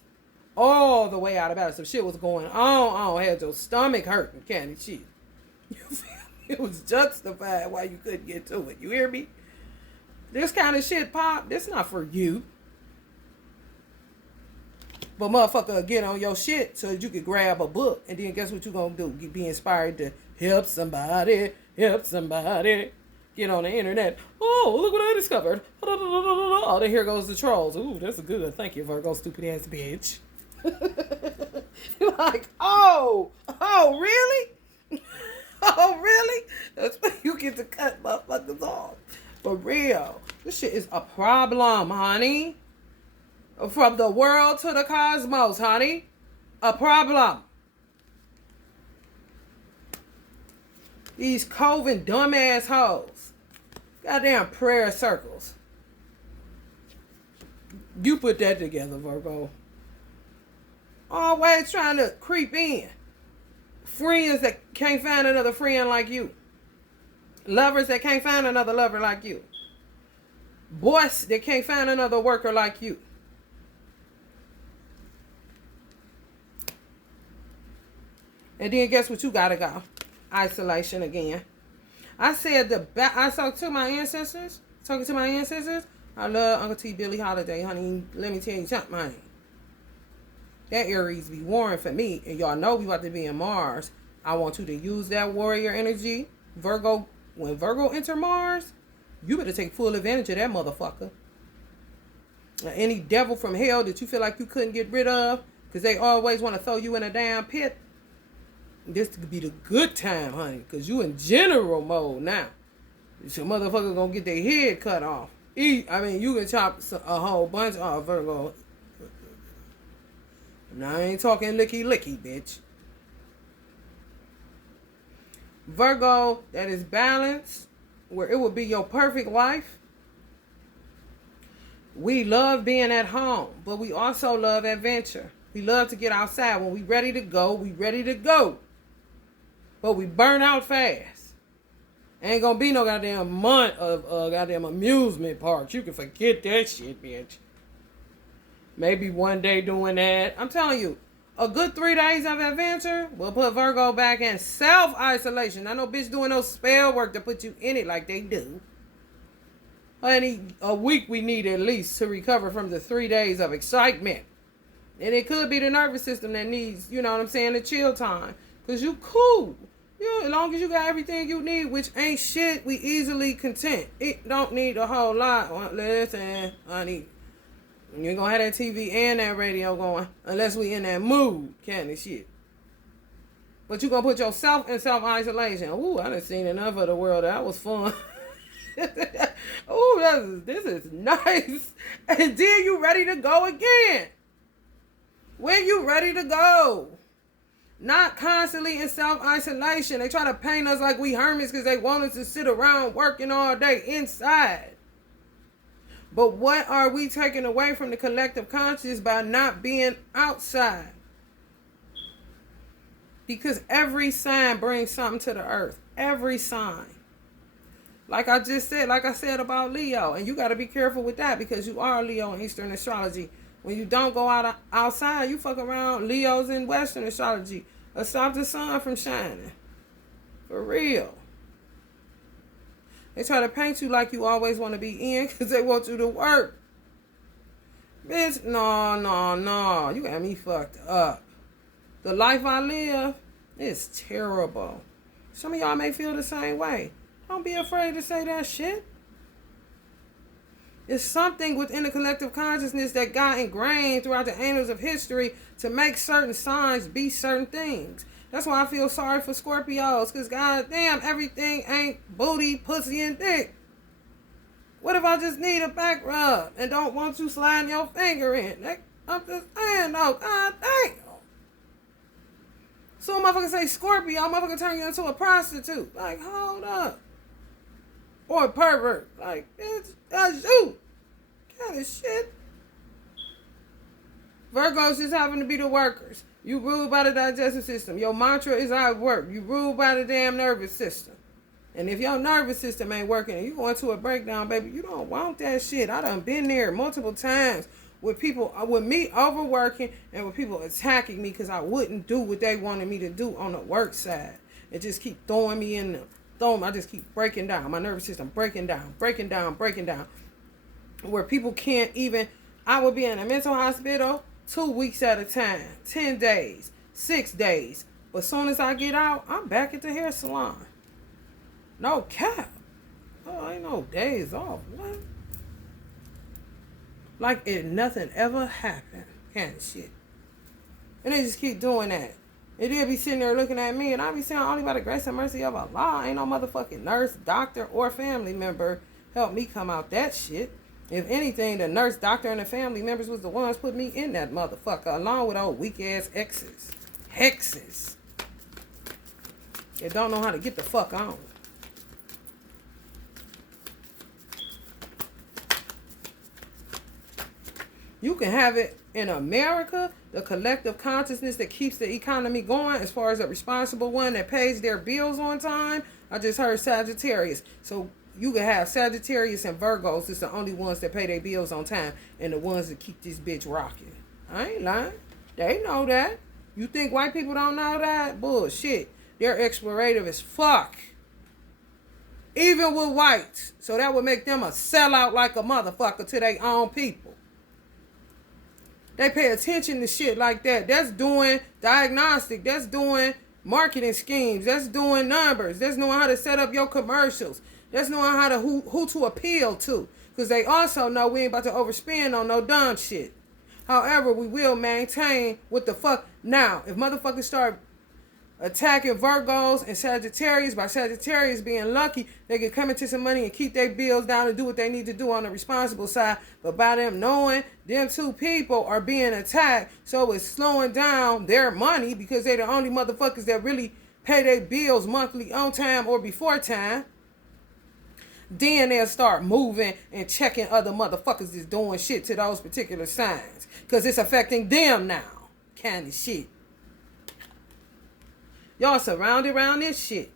All the way out of balance. Some shit was going on. Had your stomach hurting kind of shit. You feel me? It was justified why you couldn't get to it. You hear me? This kind of shit, Pop, this not for you. But motherfucker, get on your shit so that you can grab a book. And then guess what you gonna do? Be inspired to help somebody. Get on the internet. Oh, look what I discovered. Oh, then here goes the trolls. Ooh, that's good. Thank you, Virgo, stupid ass bitch. You're like, oh, really? Oh, really? That's when you get to cut motherfuckers off. For real. This shit is a problem, honey. From the world to the cosmos, honey. A problem. These coven dumbass hoes. Goddamn prayer circles. You put that together, Virgo. Always trying to creep in. Friends that can't find another friend like you. Lovers that can't find another lover like you. Boss that can't find another worker like you. And then guess what you gotta go? Isolation again. I said I talked to my ancestors. Talking to my ancestors. I love Uncle T. Billie Holiday, honey. Let me tell you something, honey. That Aries be warring for me. And y'all know we about to be in Mars. I want you to use that warrior energy. Virgo. When Virgo enter Mars, you better take full advantage of that motherfucker. Any devil from hell that you feel like you couldn't get rid of, because they always want to throw you in a damn pit. This could be the good time, honey, because you in general mode now. So motherfucker gonna get their head cut off. You can chop a whole bunch off, Virgo. Now I ain't talking licky, bitch. Virgo, that is balanced, where it will be your perfect life. We love being at home, but we also love adventure. We love to get outside. When we ready to go, we ready to go. But we burn out fast. Ain't gonna be no goddamn month of goddamn amusement parks. You can forget that shit, bitch. Maybe one day doing that. I'm telling you, a good 3 days of adventure will put Virgo back in self-isolation. I know bitch doing no spell work to put you in it like they do. Honey, a week we need at least to recover from the 3 days of excitement. And it could be the nervous system that needs, you know what I'm saying, the chill time. Because you cool. As long as you got everything you need, which ain't shit, we easily content. It don't need a whole lot. Well, listen, honey, you ain't gonna have that TV and that radio going unless we in that mood kind of shit. But you gonna put yourself in self-isolation. Ooh, I done seen enough of the world. That was fun. Ooh, this is nice. And then you ready to go again. When you ready to go. Not constantly in self-isolation. They try to paint us like we hermits because they want us to sit around working all day inside. But what are we taking away from the collective conscious by not being outside? Because every sign brings something to the earth. Every sign. Like I said about Leo. And you got to be careful with that because you are a Leo in Eastern astrology. When you don't go outside, you fuck around. Leos in Western astrology will stop the sun from shining. For real. They try to paint you like you always want to be in because they want you to work. Bitch, no. You got me fucked up. The life I live is terrible. Some of y'all may feel the same way. Don't be afraid to say that shit. It's something within the collective consciousness that got ingrained throughout the annals of history to make certain signs be certain things. That's why I feel sorry for Scorpios, because goddamn, everything ain't booty, pussy, and dick. What if I just need a back rub and don't want you sliding your finger in? I'm just saying, no, goddamn. So a motherfucker say Scorpio, motherfucker turn you into a prostitute. Like, hold up. Or a pervert. Like, bitch, that's you. Kind of shit. Virgos just happen to be the workers. You ruled by the digestive system. Your mantra is I work. You ruled by the damn nervous system. And if your nervous system ain't working and you going to a breakdown, baby, you don't want that shit. I done been there multiple times with people, with me overworking and with people attacking me because I wouldn't do what they wanted me to do on the work side. And just keep throwing me in them. I just keep breaking down. My nervous system breaking down. Where people can't even, I would be in a mental hospital 2 weeks at a time, 10 days, 6 days. But as soon as I get out, I'm back at the hair salon. No cap. Oh, ain't no days off. What? Like if nothing ever happened. Kind of shit. And they just keep doing that. And they'll be sitting there looking at me, and I'll be saying, only by the grace and mercy of Allah, ain't no motherfucking nurse, doctor, or family member help me come out that shit. If anything, the nurse, doctor, and the family members was the ones put me in that motherfucker, along with old weak-ass exes. Hexes. They don't know how to get the fuck on. You can have it in America, the collective consciousness that keeps the economy going as far as a responsible one that pays their bills on time. I just heard Sagittarius. So you can have Sagittarius and Virgos. It's the only ones that pay their bills on time and the ones that keep this bitch rocking. I ain't lying. They know that. You think white people don't know that? Bullshit. They're explorative as fuck. Even with whites. So that would make them a sellout like a motherfucker to their own people. They pay attention to shit like that. That's doing diagnostic. That's doing marketing schemes. That's doing numbers. That's knowing how to set up your commercials. That's knowing how to who to appeal to. Because they also know we ain't about to overspend on no dumb shit. However, we will maintain what the fuck. Now, if motherfuckers start attacking Virgos and Sagittarius. By Sagittarius being lucky, they can come into some money and keep their bills down and do what they need to do on the responsible side. But by them knowing them two people are being attacked, so it's slowing down their money because they're the only motherfuckers that really pay their bills monthly on time or before time. Then they'll start moving and checking other motherfuckers that's doing shit to those particular signs. Because it's affecting them now. Kind of shit. Y'all surrounded around this shit.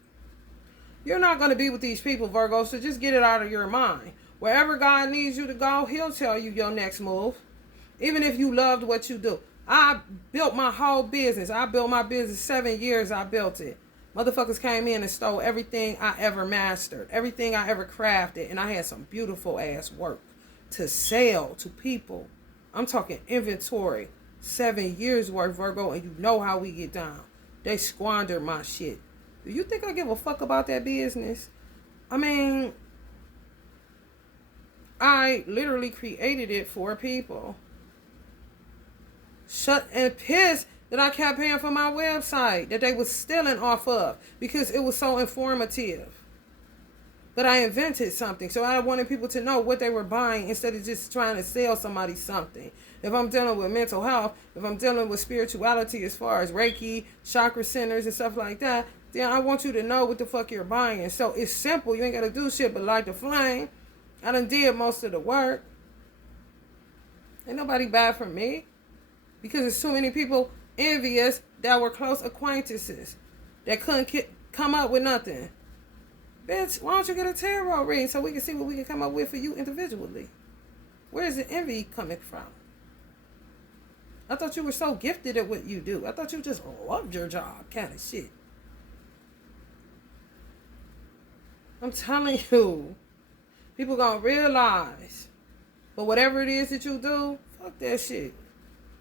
You're not going to be with these people, Virgo, so just get it out of your mind. Wherever God needs you to go, he'll tell you your next move. Even if you loved what you do. I built my whole business. I built my business 7 years. I built it. Motherfuckers came in and stole everything I ever mastered, everything I ever crafted, and I had some beautiful ass work to sell to people. I'm talking inventory, 7 years worth, Virgo, and you know how we get down. They squandered my shit. Do you think I give a fuck about that business? I mean, I literally created it for people. Shut and pissed that I kept paying for my website that they was stealing off of because it was so informative. But I invented something, so I wanted people to know what they were buying instead of just trying to sell somebody something. If I'm dealing with mental health, if I'm dealing with spirituality as far as Reiki, chakra centers and stuff like that, then I want you to know what the fuck you're buying. So it's simple. You ain't got to do shit but light the flame. I done did most of the work. Ain't nobody bad for me because there's too many people envious that were close acquaintances that couldn't come up with nothing. Bitch, why don't you get a tarot reading so we can see what we can come up with for you individually? Where is the envy coming from? I thought you were so gifted at what you do. I thought you just loved your job, kind of shit. I'm telling you, people gonna realize. But whatever it is that you do, fuck that shit.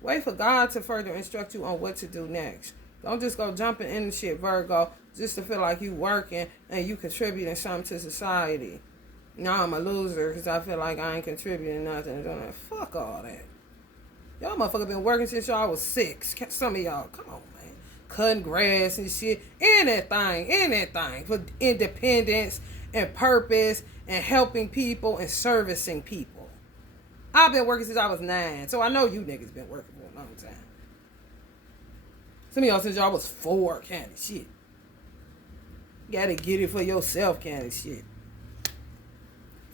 Wait for God to further instruct you on what to do next. Don't just go jumping in the shit, Virgo, just to feel like you working and you contributing something to society. Now I'm a loser because I feel like I ain't contributing nothing. Fuck all that. Y'all motherfuckers been working since y'all was 6. Some of y'all, come on, man. Cutting grass and shit. Anything for independence and purpose and helping people and servicing people. I've been working since I was 9, so I know you niggas been working for a long time. Some of y'all since y'all was 4, kind of shit. You gotta get it for yourself, kind of shit.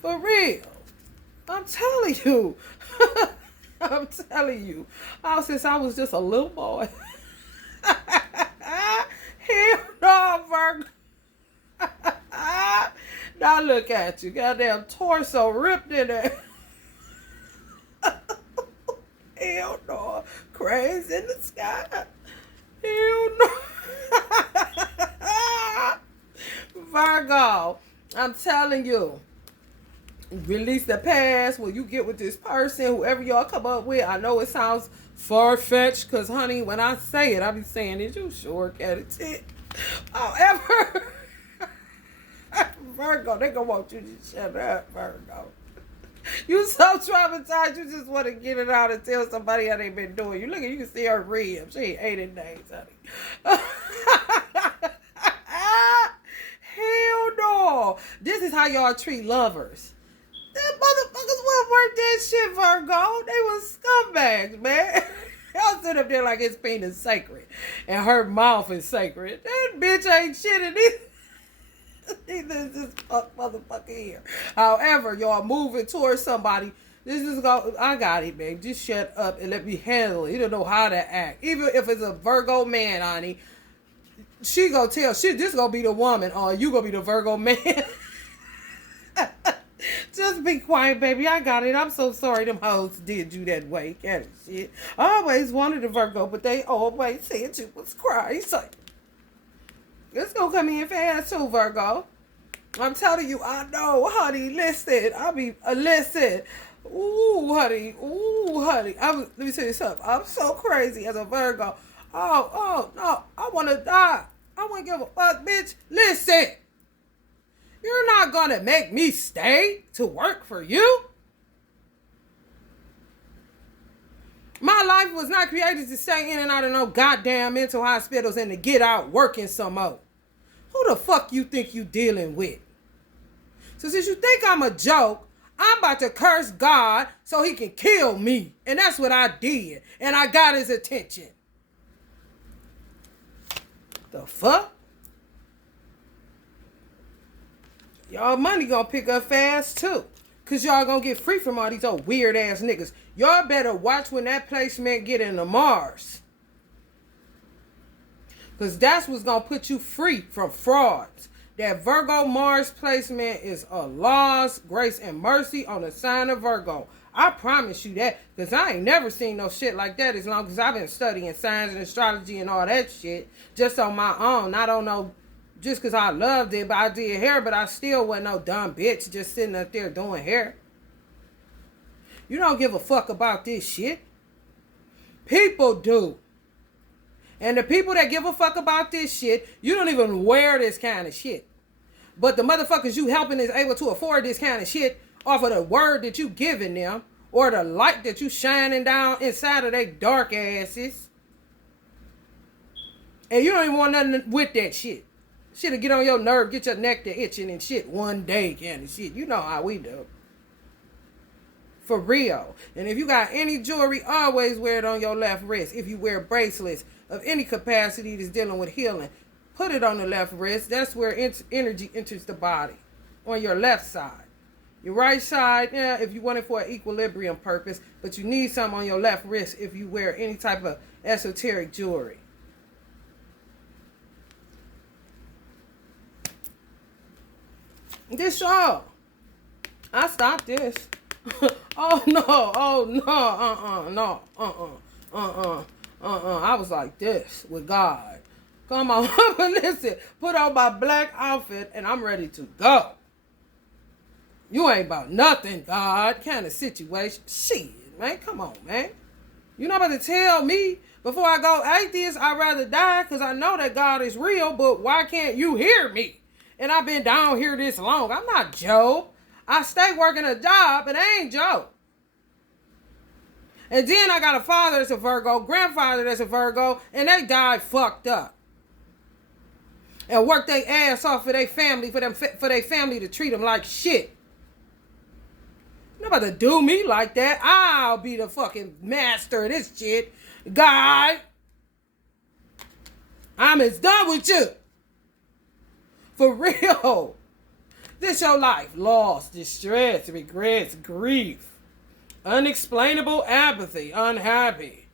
For real. I'm telling you. I'm telling you. Since I was just a little boy. Hell no, Virgo. Now look at you. Goddamn torso ripped in there. Hell no. Cranes in the sky. Hell no. Virgo, I'm telling you. Release the past when you get with this person, whoever y'all come up with. I know it sounds far-fetched because, honey, when I say it, I be saying it. You sure cat it. However, Virgo, they gonna want you to shut up, Virgo. You so traumatized, you just want to get it out and tell somebody how they been doing. You look at, you can see her ribs. She ain't 80 days, honey. Hell no. This is how y'all treat lovers. Them motherfuckers won't work that shit, Virgo. They was scumbags, man. Y'all sit up there like his penis sacred and her mouth is sacred. That bitch ain't shit in this. Neither is this motherfucker here. However, y'all moving towards somebody. This is I got it, babe. Just shut up and let me handle it. You don't know how to act. Even if it's a Virgo man, honey, she gonna tell. This gonna be the woman, or you gonna be the Virgo man. Just be quiet, baby. I got it. I'm so sorry them hoes did you that way. Cat shit. I always wanted a Virgo, but they always said you was crazy. It's gonna come in fast too, Virgo. I'm telling you, I know, honey. Listen, listen. Ooh, honey. Let me tell you something. I'm so crazy as a Virgo. Oh, no. I want to die. I want to give a fuck, bitch. Listen. You're not going to make me stay to work for you. My life was not created to stay in and out of no goddamn mental hospitals and to get out working some more. Who the fuck you think you dealing with? So since you think I'm a joke, I'm about to curse God so he can kill me. And that's what I did. And I got his attention. The fuck? Y'all money gonna pick up fast too. Cause y'all gonna get free from all these old weird ass niggas. Y'all better watch when that placement get into Mars. Cause that's what's gonna put you free from frauds. That Virgo Mars placement is a laws, grace, and mercy on the sign of Virgo. I promise you that. Cause I ain't never seen no shit like that as long as I've been studying science and astrology and all that shit. Just on my own. I don't know. Just because I loved it, but I did hair, but I still wasn't no dumb bitch just sitting up there doing hair. You don't give a fuck about this shit. People do. And the people that give a fuck about this shit, you don't even wear this kind of shit. But the motherfuckers you helping is able to afford this kind of shit off of the word that you giving them or the light that you shining down inside of their dark asses. And you don't even want nothing with that shit. Shit'll get on your nerve, get your neck to itching and shit one day kind of shit. You know how we do. For real. And if you got any jewelry, always wear it on your left wrist. If you wear bracelets of any capacity that's dealing with healing, put it on the left wrist. That's where energy enters the body. On your left side. Your right side, yeah, if you want it for an equilibrium purpose, but you need some on your left wrist if you wear any type of esoteric jewelry. This all. I stopped this. Oh no, I was like this with God. Come on, listen. Put on my black outfit and I'm ready to go. You ain't about nothing, God, kind of situation. Shit, man, come on, man. You not about to tell me before I go atheist I'd rather die because I know that God is real, but why can't you hear me? And I've been down here this long. I'm not Job. I stay working a job, and I ain't Job. And then I got a father that's a Virgo, grandfather that's a Virgo, and they died fucked up. And worked their ass off for their family, for their family to treat them like shit. You're not about to do me like that. I'll be the fucking master of this shit. God, I'm as done with you. For real. This your life. Loss, distress, regrets, grief, unexplainable apathy, unhappy.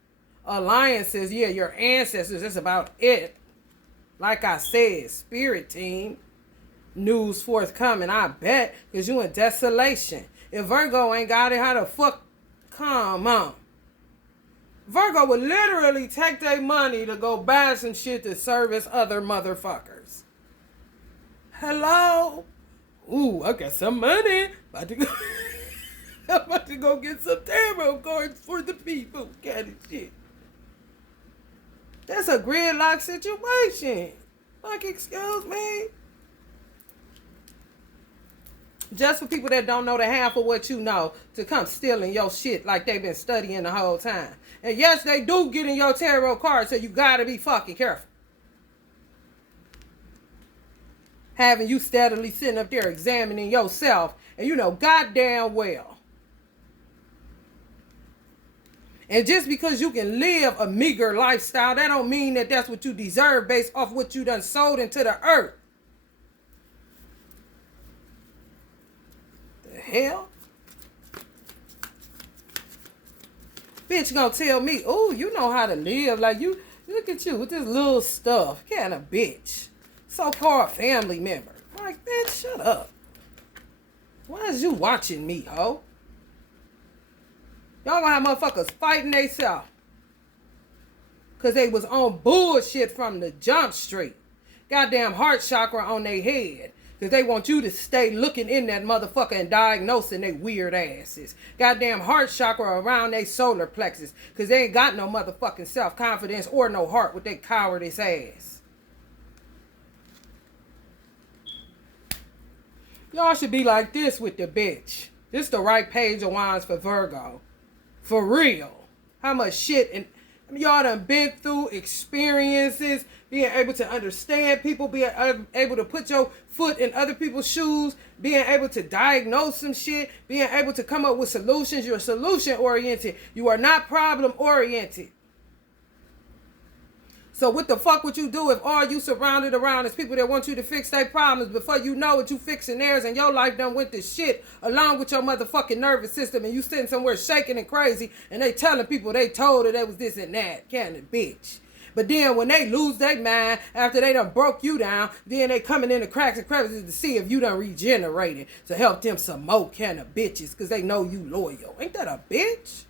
Alliances, yeah, your ancestors, that's about it. Like I said, spirit team, news forthcoming, I bet, because you in desolation. If Virgo ain't got it, how the fuck? Come on. Virgo would literally take their money to go buy some shit to service other motherfuckers. Hello? Ooh, I got some money. I'm about to go get some tarot cards for the people. Kind of shit. That's a gridlock situation. Like, excuse me. Just for people that don't know the half of what you know to come stealing your shit like they've been studying the whole time. And yes, they do get in your tarot cards, so you gotta be fucking careful. Having you steadily sitting up there examining yourself, and you know goddamn well. And just because you can live a meager lifestyle, that don't mean that that's what you deserve based off what you done sold into the earth. The hell? Bitch gonna tell me, oh, you know how to live. Like, you, look at you with this little stuff. Kind of bitch. So-called family member. Like, bitch, shut up. Why is you watching me, ho? Y'all gonna have motherfuckers fighting theyself. Because they was on bullshit from the jump street. Goddamn heart chakra on their head. Because they want you to stay looking in that motherfucker and diagnosing they weird asses. Goddamn heart chakra around their solar plexus. Because they ain't got no motherfucking self-confidence or no heart with their cowardice ass. Y'all should be like this with the bitch. This the right page of wands for Virgo. For real. How much shit and y'all done been through, experiences, being able to understand people, being able to put your foot in other people's shoes, being able to diagnose some shit, being able to come up with solutions. You're solution oriented. You are not problem oriented. So what the fuck would you do if all you surrounded around is people that want you to fix their problems before you know it, you fixing theirs and your life done went to shit along with your motherfucking nervous system and you sitting somewhere shaking and crazy and they telling people they told her they was this and that kind of bitch. But then when they lose their mind after they done broke you down, then they coming in the cracks and crevices to see if you done regenerated to help them some more kind of bitches because they know you loyal. Ain't that a bitch?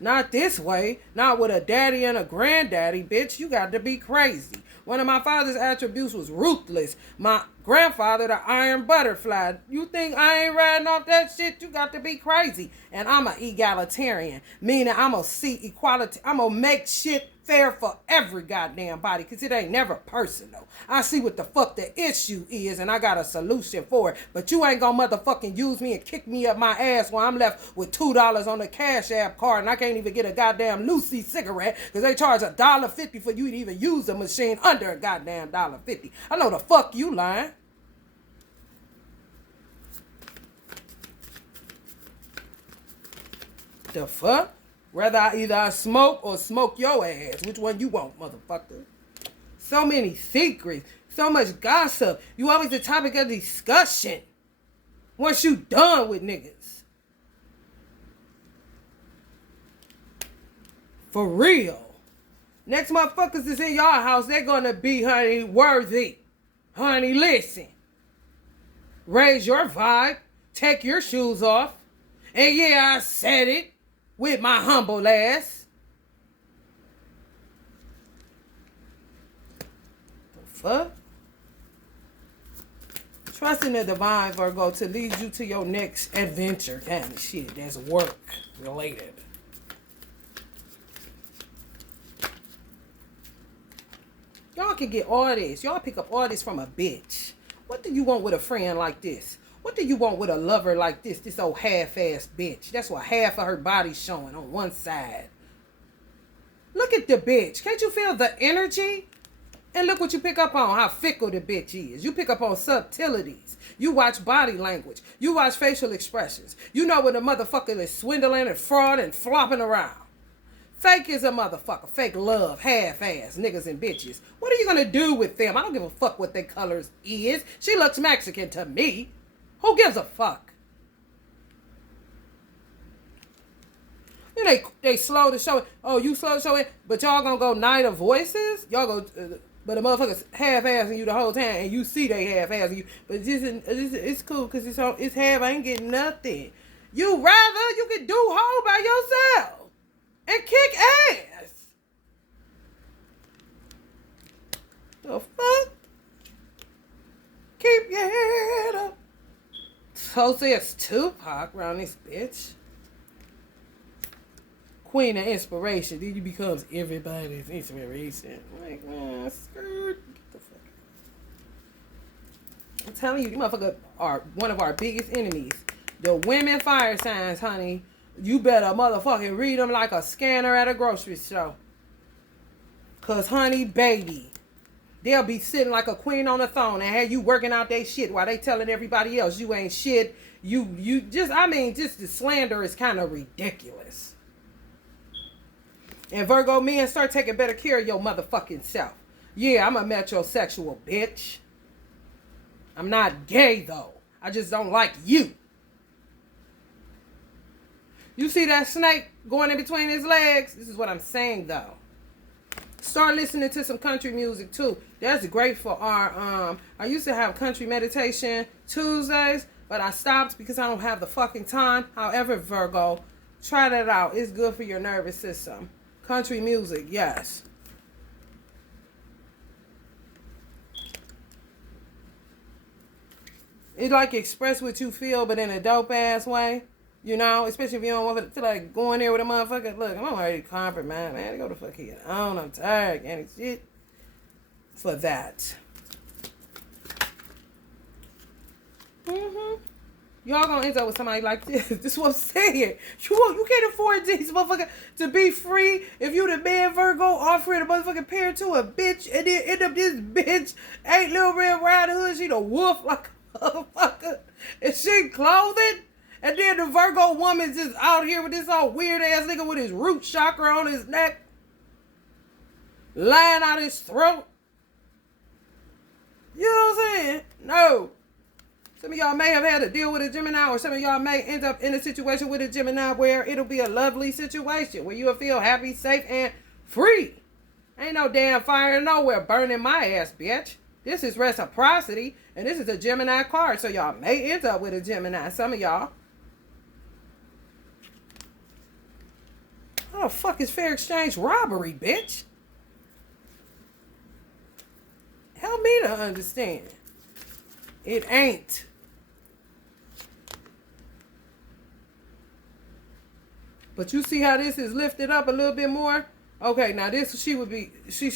Not this way. Not with a daddy and a granddaddy, bitch. You got to be crazy. One of my father's attributes was ruthless. My grandfather, the iron butterfly. You think I ain't riding off that shit? You got to be crazy. And I'm an egalitarian. Meaning I'm going to see equality. I'm going to make shit fair for every goddamn body. Because it ain't never personal. I see what the fuck the issue is. And I got a solution for it. But you ain't going to motherfucking use me and kick me up my ass while I'm left with $2 on the Cash App card. And I can't even get a goddamn Lucy cigarette. Because they charge $1.50 for you to even use the machine under a goddamn $1.50. I know the fuck you lying. The fuck? Whether I smoke or smoke your ass. Which one you want, motherfucker? So many secrets. So much gossip. You always the topic of discussion. Once you done with niggas. For real. Next motherfuckers is in y'all house, they're gonna be, honey, worthy. Honey, listen. Raise your vibe. Take your shoes off. And yeah, I said it. With my humble ass. The fuck? Trust in the divine, Virgo, to lead you to your next adventure kind of shit that's work related. Y'all can get all this. Y'all pick up all this from a bitch. What do you want with a friend like this? What do you want with a lover like this? This old half-ass bitch. That's what half of her body's showing on one side. Look at the bitch. Can't you feel the energy? And look what you pick up on, how fickle the bitch is. You pick up on subtleties. You watch body language. You watch facial expressions. You know when a motherfucker is swindling and fraud and flopping around. Fake is a motherfucker. Fake love. Half-ass niggas and bitches. What are you going to do with them? I don't give a fuck what their colors is. She looks Mexican to me. Who gives a fuck? And they slow to show it. Oh, you slow to show it, but y'all gonna go night of voices? Y'all go, but the motherfuckers half-assing you the whole time, and you see they half-assing you. But it's cool because it's half. I ain't getting nothing. You could do whole by yourself and kick ass. The fuck? Keep your head up. So says Tupac around this bitch. Queen of inspiration. Then you becomes everybody's inspiration. Like, man, skirt. Get the fuck out. I'm telling you, you motherfuckers are one of our biggest enemies. The women fire signs, honey. You better motherfucking read them like a scanner at a grocery store. Cause, honey, baby. They'll be sitting like a queen on a throne and have you working out their shit while they telling everybody else you ain't shit. Just the slander is kind of ridiculous. And Virgo men, start taking better care of your motherfucking self. Yeah, I'm a metrosexual bitch. I'm not gay though. I just don't like you. You see that snake going in between his legs? This is what I'm saying though. Start listening to some country music too. That's great for our I used to have country meditation Tuesdays, but I stopped because I don't have the fucking time. However, Virgo, try that out. It's good for your nervous system. Country music, yes. It like express what you feel, but in a dope ass way. You know, especially if you don't want to feel like going there with a motherfucker. Look, I'm already comfort, man. Go the fuck here. I'm tired, and shit. For that. Y'all gonna end up with somebody like this. This is what I'm saying. You can't afford these motherfuckers to be free if you the man Virgo offering a motherfucking pair to a bitch and then end up this bitch ain't Little Red Riding Hood. She the wolf like a motherfucker. And she clothing. And then the Virgo woman just out here with this old weird ass nigga with his root chakra on his neck. Lying out his throat. You know what I'm saying? No. Some of y'all may have had to deal with a Gemini, or some of y'all may end up in a situation with a Gemini where it'll be a lovely situation where you'll feel happy, safe, and free. Ain't no damn fire nowhere burning my ass, bitch. This is reciprocity, and this is a Gemini card, so y'all may end up with a Gemini. Some of y'all. How the fuck is fair exchange robbery, bitch? Help me to understand. It ain't. But you see how this is lifted up a little bit more? Okay, now this, she would be, she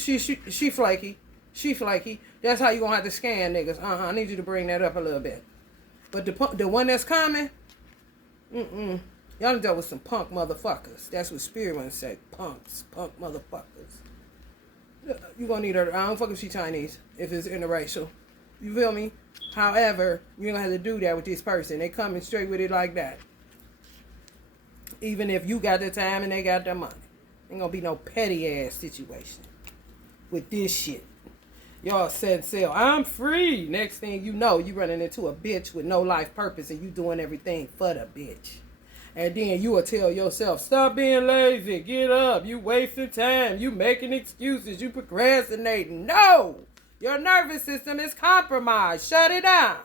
flaky. She flaky. That's how you gonna have to scan niggas. I need you to bring that up a little bit. But the one that's coming, y'all done dealt with some punk motherfuckers. That's what Spirit wants to say. Punks. Punk motherfuckers. You gonna need her. I don't fuck if she Chinese. If it's interracial. You feel me? However, you're gonna have to do that with this person. They coming straight with it like that. Even if you got the time and they got the money. Ain't gonna be no petty ass situation with this shit. Y'all said sail. I'm free. Next thing you know, you running into a bitch with no life purpose and you doing everything for the bitch. And then you will tell yourself, stop being lazy. Get up. You wasting time. You making excuses. You procrastinating. No! Your nervous system is compromised. Shut it down.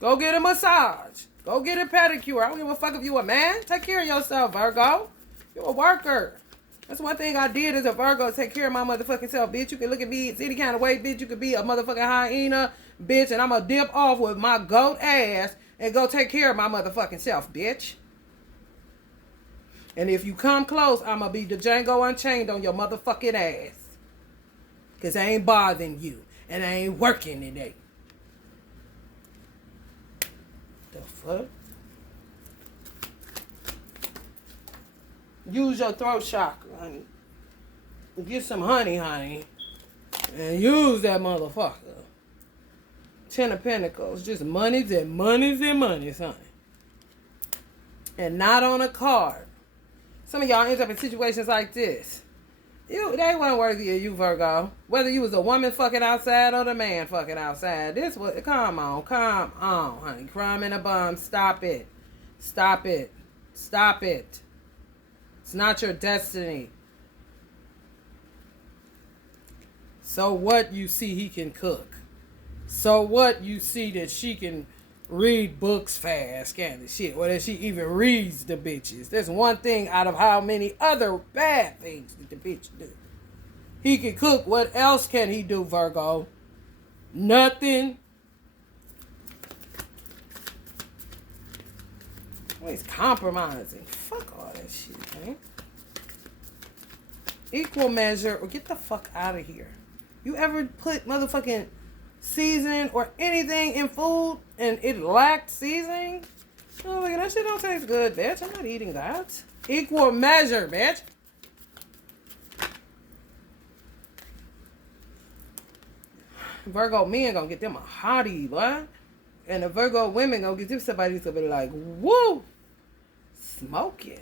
Go get a massage. Go get a pedicure. I don't give a fuck if you a man. Take care of yourself, Virgo. You're a worker. That's one thing I did as a Virgo. Take care of my motherfucking self, bitch. You can look at me any kind of way, bitch. You could be a motherfucking hyena, bitch. And I'm going to dip off with my goat ass and go take care of my motherfucking self, bitch. And if you come close, I'm going to be the Django Unchained on your motherfucking ass. Because I ain't bothering you. And I ain't working today. The fuck? Use your throat chakra, honey. Get some honey, honey. And use that motherfucker. 10 of Pentacles. Just monies and monies and monies, honey. And not on a card. Some of y'all end up in situations like this. They weren't worthy of you, Virgo. Whether you was a woman fucking outside or the man fucking outside. Come on, honey. Crime and a bum. Stop it. Stop it. Stop it. It's not your destiny. So what you see he can cook. So what you see that she can read books fast, kind of shit. Or that she even reads the bitches. That's one thing out of how many other bad things that the bitch do. He can cook. What else can he do, Virgo? Nothing. Well, he's compromising. Fuck all that shit, man. Equal measure, or get the fuck out of here. You ever put motherfucking seasoning or anything in food and it lacked seasoning? Oh, look, that shit don't taste good, bitch. I'm not eating that. Equal measure, bitch. Virgo men gonna get them a hottie, boy. And the Virgo women gonna get them somebody who's gonna be like, woo, smoking.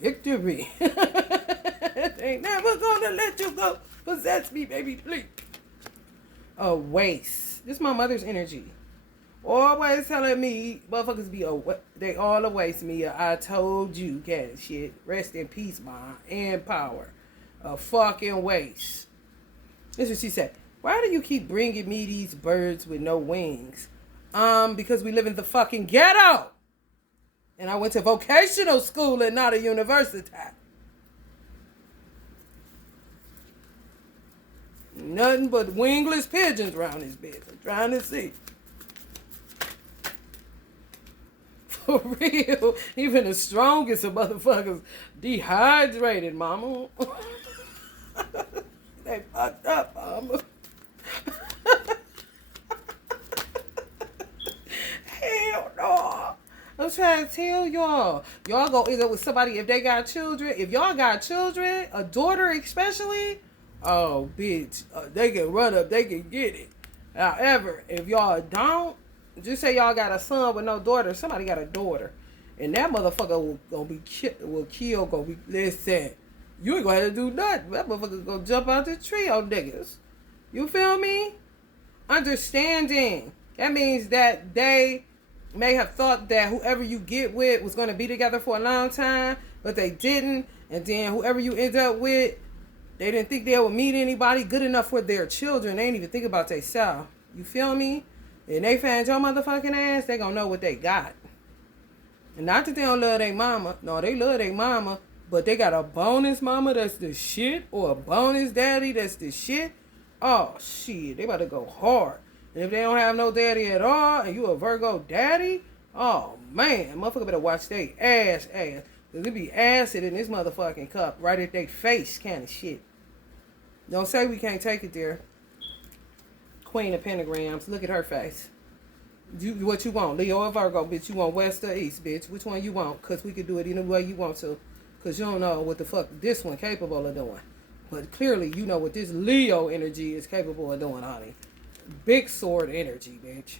Victory. They never gonna let you go. Possess me, baby, please. A waste. This is my mother's energy. Always telling me, motherfuckers they all a waste me. I told you, cat shit. Rest in peace, mom. And power. A fucking waste. This is what she said. Why do you keep bringing me these birds with no wings? Because we live in the fucking ghetto. And I went to vocational school and not a university. Nothing but wingless pigeons around this bitch. I'm trying to see. For real. Even the strongest of motherfuckers dehydrated, mama. They fucked up, mama. trying to tell y'all. Y'all go either with somebody if they got children. If y'all got children, a daughter especially, oh, bitch, they can run up, they can get it. However, if y'all don't, just say y'all got a son with no daughter, somebody got a daughter. And that motherfucker gonna be kill, gonna be, listen, you ain't gonna have to do nothing. That motherfucker gonna jump out the tree on niggas. You feel me? Understanding. That means that they may have thought that whoever you get with was gonna be together for a long time, but they didn't. And then whoever you end up with, they didn't think they would meet anybody good enough for their children. They ain't even think about themselves. You feel me? And they find your motherfucking ass, they gonna know what they got. And not that they don't love their mama. No, they love their mama. But they got a bonus mama that's the shit. Or a bonus daddy that's the shit. Oh, shit. They about to go hard. And if they don't have no daddy at all, and you a Virgo daddy, oh, man. Motherfucker better watch their ass. Because it be acid in this motherfucking cup. Right at their face kind of shit. Don't say we can't take it there. Queen of Pentagrams. Look at her face. What you want, Leo or Virgo, bitch? You want west or east, bitch? Which one you want? Because we could do it any way you want to. Because you don't know what the fuck this one capable of doing. But clearly, you know what this Leo energy is capable of doing, honey. Big sword energy, bitch.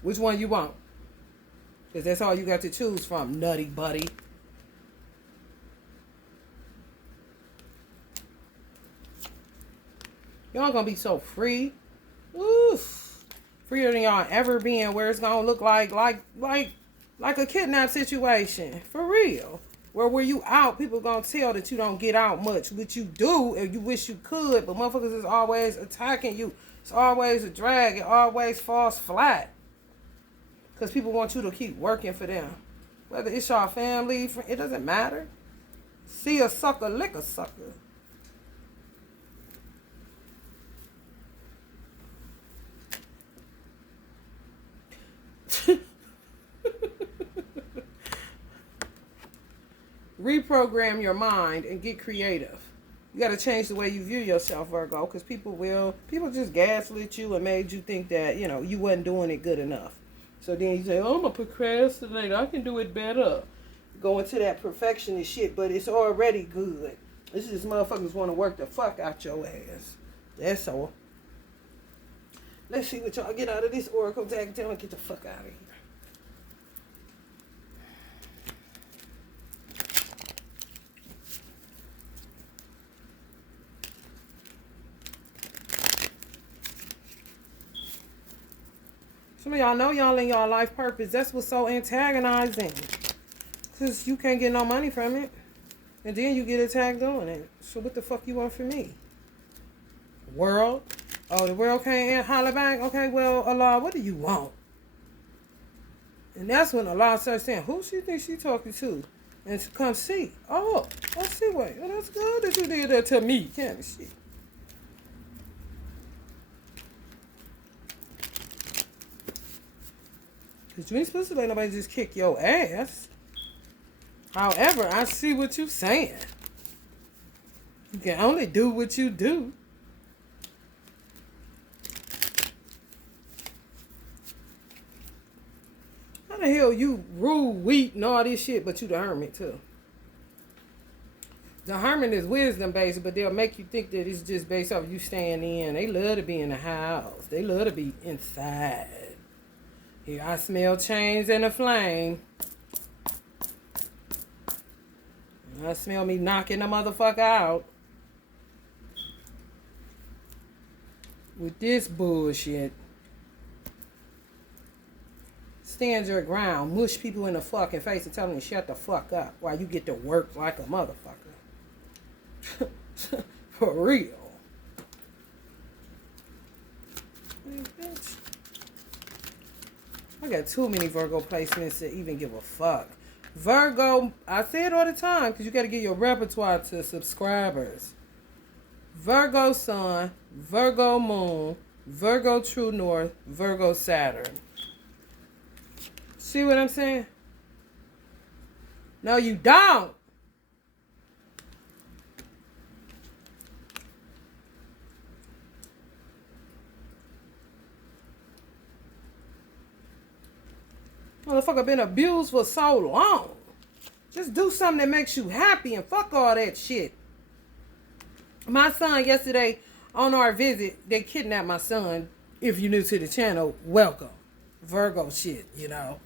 Which one you want? Because that's all you got to choose from, nutty buddy. Y'all gonna be so free. Oof. Freer than y'all ever been, where it's gonna look like a kidnap situation. For real. Where you out, people gonna tell that you don't get out much. Which you do, and you wish you could, but motherfuckers is always attacking you. It's always a drag. It always falls flat. Because people want you to keep working for them. Whether it's your family, it doesn't matter. See a sucker, lick a sucker. Reprogram your mind and get creative. You got to change the way you view yourself, Virgo, because people just gaslit you and made you think that, you wasn't doing it good enough. So then you say, oh, I'm a procrastinator. I can do it better. Go into that perfectionist shit, but it's already good. It's just motherfuckers want to work the fuck out your ass. That's all. Let's see what y'all get out of this oracle deck. Tell me, get the fuck out of here. Some of y'all know y'all in y'all life purpose. That's what's so antagonizing. Because you can't get no money from it. And then you get attacked doing it. So what the fuck you want from me? World? Oh, the world can't holler back? Okay, well, Allah, what do you want? And that's when Allah starts saying, who she thinks she talking to? And to come see. Oh, I see what. Well, that's good that you did that to me. Can't see. Because you ain't supposed to let nobody just kick your ass. However, I see what you're saying. You can only do what you do. How the hell you rule wheat and all this shit, but you the hermit too? The hermit is wisdom based, but they'll make you think that it's just based off you staying in. They love to be in the house. They love to be inside. Here I smell chains and a flame. I smell me knocking the motherfucker out. With this bullshit. Stand your ground. Mush people in the fucking face and tell them to shut the fuck up while you get to work like a motherfucker. For real. Bitch. I got too many Virgo placements to even give a fuck. Virgo, I say it all the time because you got to get your repertoire to subscribers. Virgo Sun, Virgo Moon, Virgo True North, Virgo Saturn. See what I'm saying? No, you don't. Motherfucker been abused for so long. Just do something that makes you happy and fuck all that shit. My son yesterday on our visit, they kidnapped my son. If you're new to the channel, welcome. Virgo shit, you know.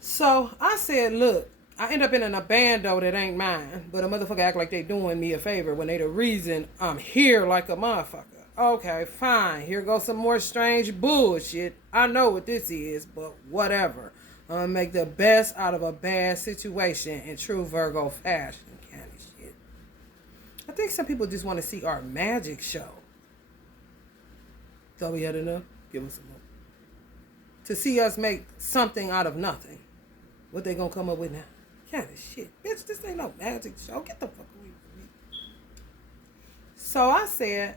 So I said, look, I end up in an abando that ain't mine, but a motherfucker act like they doing me a favor when they the reason I'm here like a motherfucker. Okay, fine. Here goes some more strange bullshit. I know what this is, but whatever. I'm gonna make the best out of a bad situation in true Virgo fashion kind of shit. I think some people just want to see our magic show. Thought we had enough? Give us some more. To see us make something out of nothing. What they gonna come up with now? Kind of shit. Bitch, this ain't no magic show. Get the fuck away from me. So I said,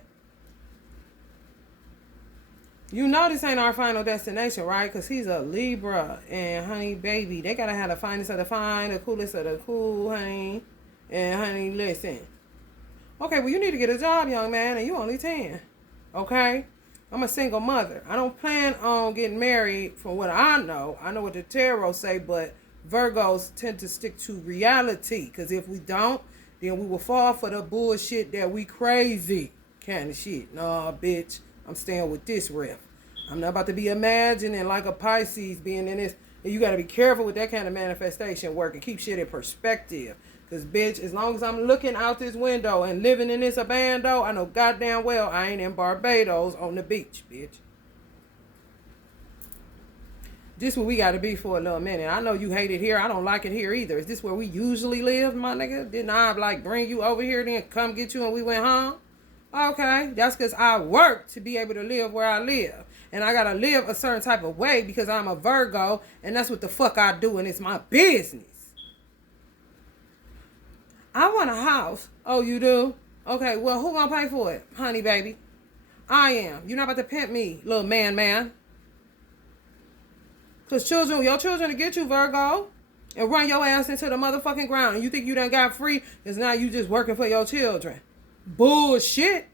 you know this ain't our final destination, right? Because he's a Libra. And, honey, baby, they got to have the finest of the fine, the coolest of the cool, honey. And, honey, listen. Okay, well, you need to get a job, young man, and you only 10. Okay? I'm a single mother. I don't plan on getting married from what I know. I know what the tarot say, but Virgos tend to stick to reality. Because if we don't, then we will fall for the bullshit that we crazy kind of shit. Nah, bitch. I'm staying with this rep. I'm not about to be imagining like a Pisces being in this. And you got to be careful with that kind of manifestation work and keep shit in perspective. Because, bitch, as long as I'm looking out this window and living in this abando, I know goddamn well I ain't in Barbados on the beach, bitch. This where we got to be for a little minute. I know you hate it here. I don't like it here either. Is this where we usually live, my nigga? Didn't I, like, bring you over here then come get you and we went home? Okay, that's because I work to be able to live where I live. And I got to live a certain type of way because I'm a Virgo. And that's what the fuck I do. And it's my business. I want a house. Oh, you do? Okay, well, who gonna pay for it? Honey, baby. I am. You're not about to pimp me, little man. Because your children to get you, Virgo. And run your ass into the motherfucking ground. And you think you done got free because now you just working for your children. Bullshit.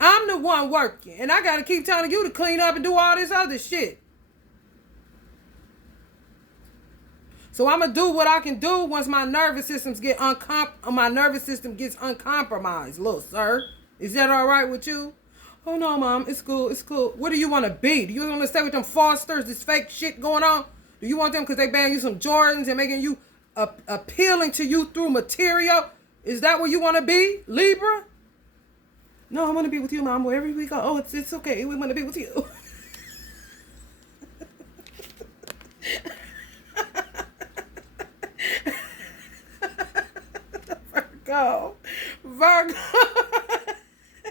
I'm the one working. And I got to keep telling you to clean up and do all this other shit. So I'm going to do what I can do once my nervous system gets uncompromised, little sir. Is that all right with you? Oh, no, Mom. It's cool. It's cool. What do you want to be? Do you want to stay with them Fosters, this fake shit going on? Do you want them because they buying you some Jordans and making you appealing to you through material? Is that where you want to be, Libra? No, I want to be with you, Mom. Wherever we go. Oh, it's okay. We want to be with you. Virgo.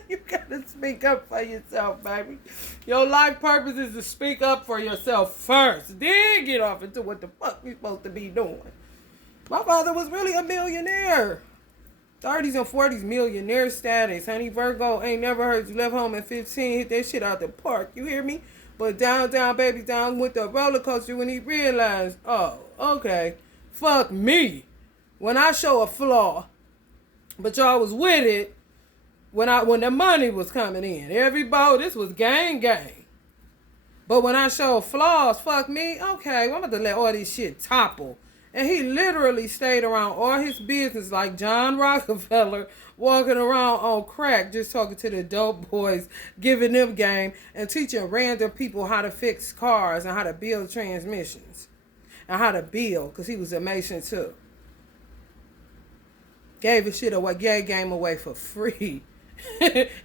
You gotta speak up for yourself, baby. Your life purpose is to speak up for yourself first. Then get off into what the fuck you're supposed to be doing. My father was really a millionaire. 30s and 40s millionaire status. Honey, Virgo ain't never heard you left home at 15. Hit that shit out the park. You hear me? But down, baby, down with the roller coaster when he realized, oh, okay, fuck me. When I show a flaw, but y'all was with it when the money was coming in. Everybody, this was gang. But when I show flaws, fuck me, okay, well, I'm about to let all this shit topple. And he literally stayed around all his business like John Rockefeller, walking around on crack, just talking to the dope boys, giving them game, and teaching random people how to fix cars and how to build transmissions. And how to build, because he was a Mason too. Gave his shit away, game away for free.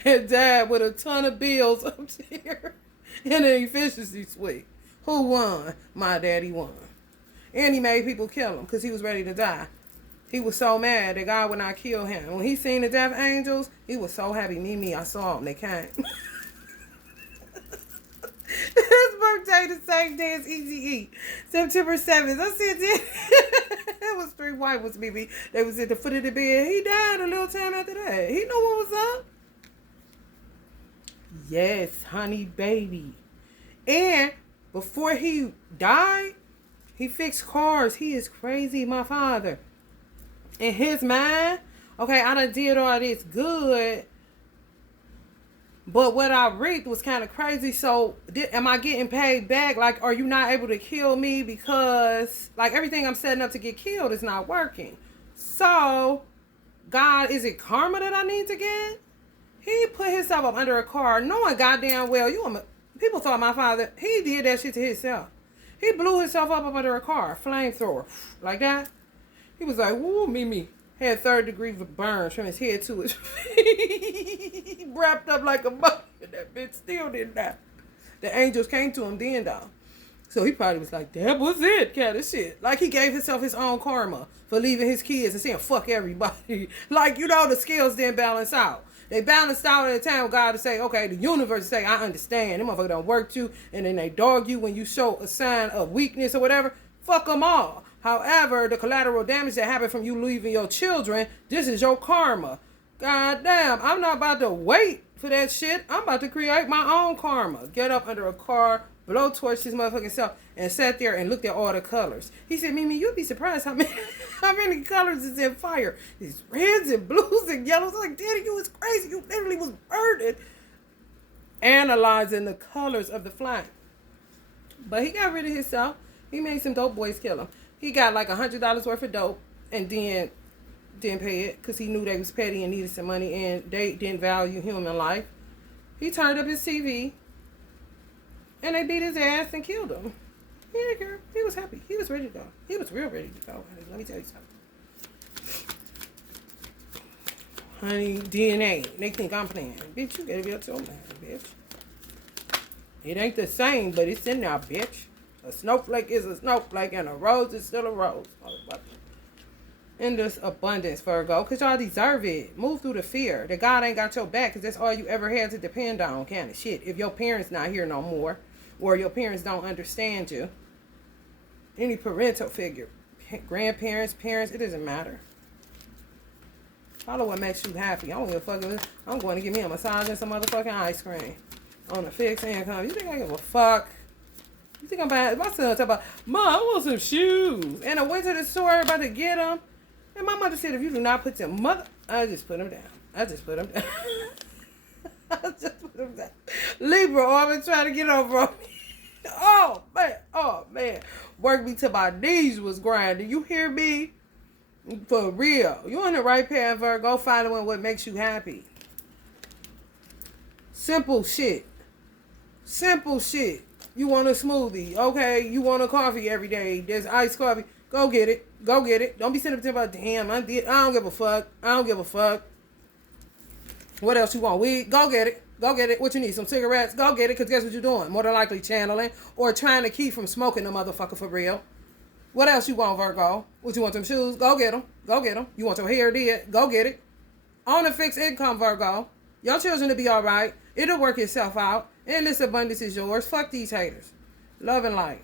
And died with a ton of bills up here in an efficiency suite. Who won? My daddy won. And he made people kill him because he was ready to die. He was so mad that God would not kill him. When he seen the death angels, he was so happy. I saw them. They came. His birthday the same day as Easy September 7th. I said it was 3 white ones, baby. They was at the foot of the bed. He died a little time after that. He knew what was up. Yes, honey, baby. And before he died, he fixed cars. He is crazy, my father. In his mind, okay, I done did all this good. But what I read was kind of crazy. So, am I getting paid back? Like, are you not able to kill me because, like, everything I'm setting up to get killed is not working? So, God, is it karma that I need to get? He put himself up under a car, knowing goddamn well people thought my father, he did that shit to himself. He blew himself up under a car, flamethrower, like that. He was like, woo, me. Had 3rd-degree burns from his head to his feet. He wrapped up like a mummy. That bitch still didn't die. The angels came to him then, though. So he probably was like, that was it, kind of shit. Like he gave himself his own karma for leaving his kids and saying, fuck everybody. Like, the scales didn't balance out. They balanced out at a time with God to say, okay, the universe say, I understand. Them motherfuckers don't work you, and then they dog you when you show a sign of weakness or whatever. Fuck them all. However, the collateral damage that happened from you leaving your children, this is your karma. God damn, I'm not about to wait for that shit. I'm about to create my own karma. Get up under a car, blow torch his motherfucking self, and sat there and looked at all the colors. He said, Mimi, you'd be surprised how many colors is in fire. These reds and blues and yellows. I'm like, Daddy, you was crazy. You literally was burning. Analyzing the colors of the flame. But he got rid of himself. He made some dope boys kill him. He got like $100 worth of dope and then didn't pay it because he knew they was petty and needed some money and they didn't value human life. He turned up his TV and they beat his ass and killed him. Yeah, girl. He was happy. He was ready to go. He was real ready to go. Let me tell you something. Honey, DNA. They think I'm playing. Bitch, you gotta be up to your man, bitch. It ain't the same, but it's in there, bitch. A snowflake is a snowflake, and a rose is still a rose. In this abundance, Virgo, because y'all deserve it. Move through the fear that God ain't got your back, because that's all you ever had to depend on, kind of shit. If your parents not here no more, or your parents don't understand you, any parental figure, grandparents, parents, it doesn't matter. Follow what makes you happy. I don't give a fuck. I'm going to give me a massage and some motherfucking ice cream on a fixed income. You think I give a fuck? You think I'm buying? My son talk about, Mom, I want some shoes. And I went to the store about to get them. And my mother said, if you do not put them, I just put them down. I just put them down. Libra always trying to get over on me. Oh, man. Work me till my knees was grinding. You hear me? For real. You on the right path, Virgo. Following what makes you happy. Simple shit. You want a smoothie, okay? You want a coffee every day. There's iced coffee. Go get it. Don't be sitting up there about, damn, I don't give a fuck. What else you want? Weed? Go get it. What you need? Some cigarettes? Go get it, because guess what you're doing? More than likely channeling or trying to keep from smoking the motherfucker for real. What else you want, Virgo? What you want, them shoes? Go get them. You want your hair did? Go get it. On a fixed income, Virgo. Your children will be all right. It'll work itself out. And this abundance is yours. Fuck these haters. Love and light.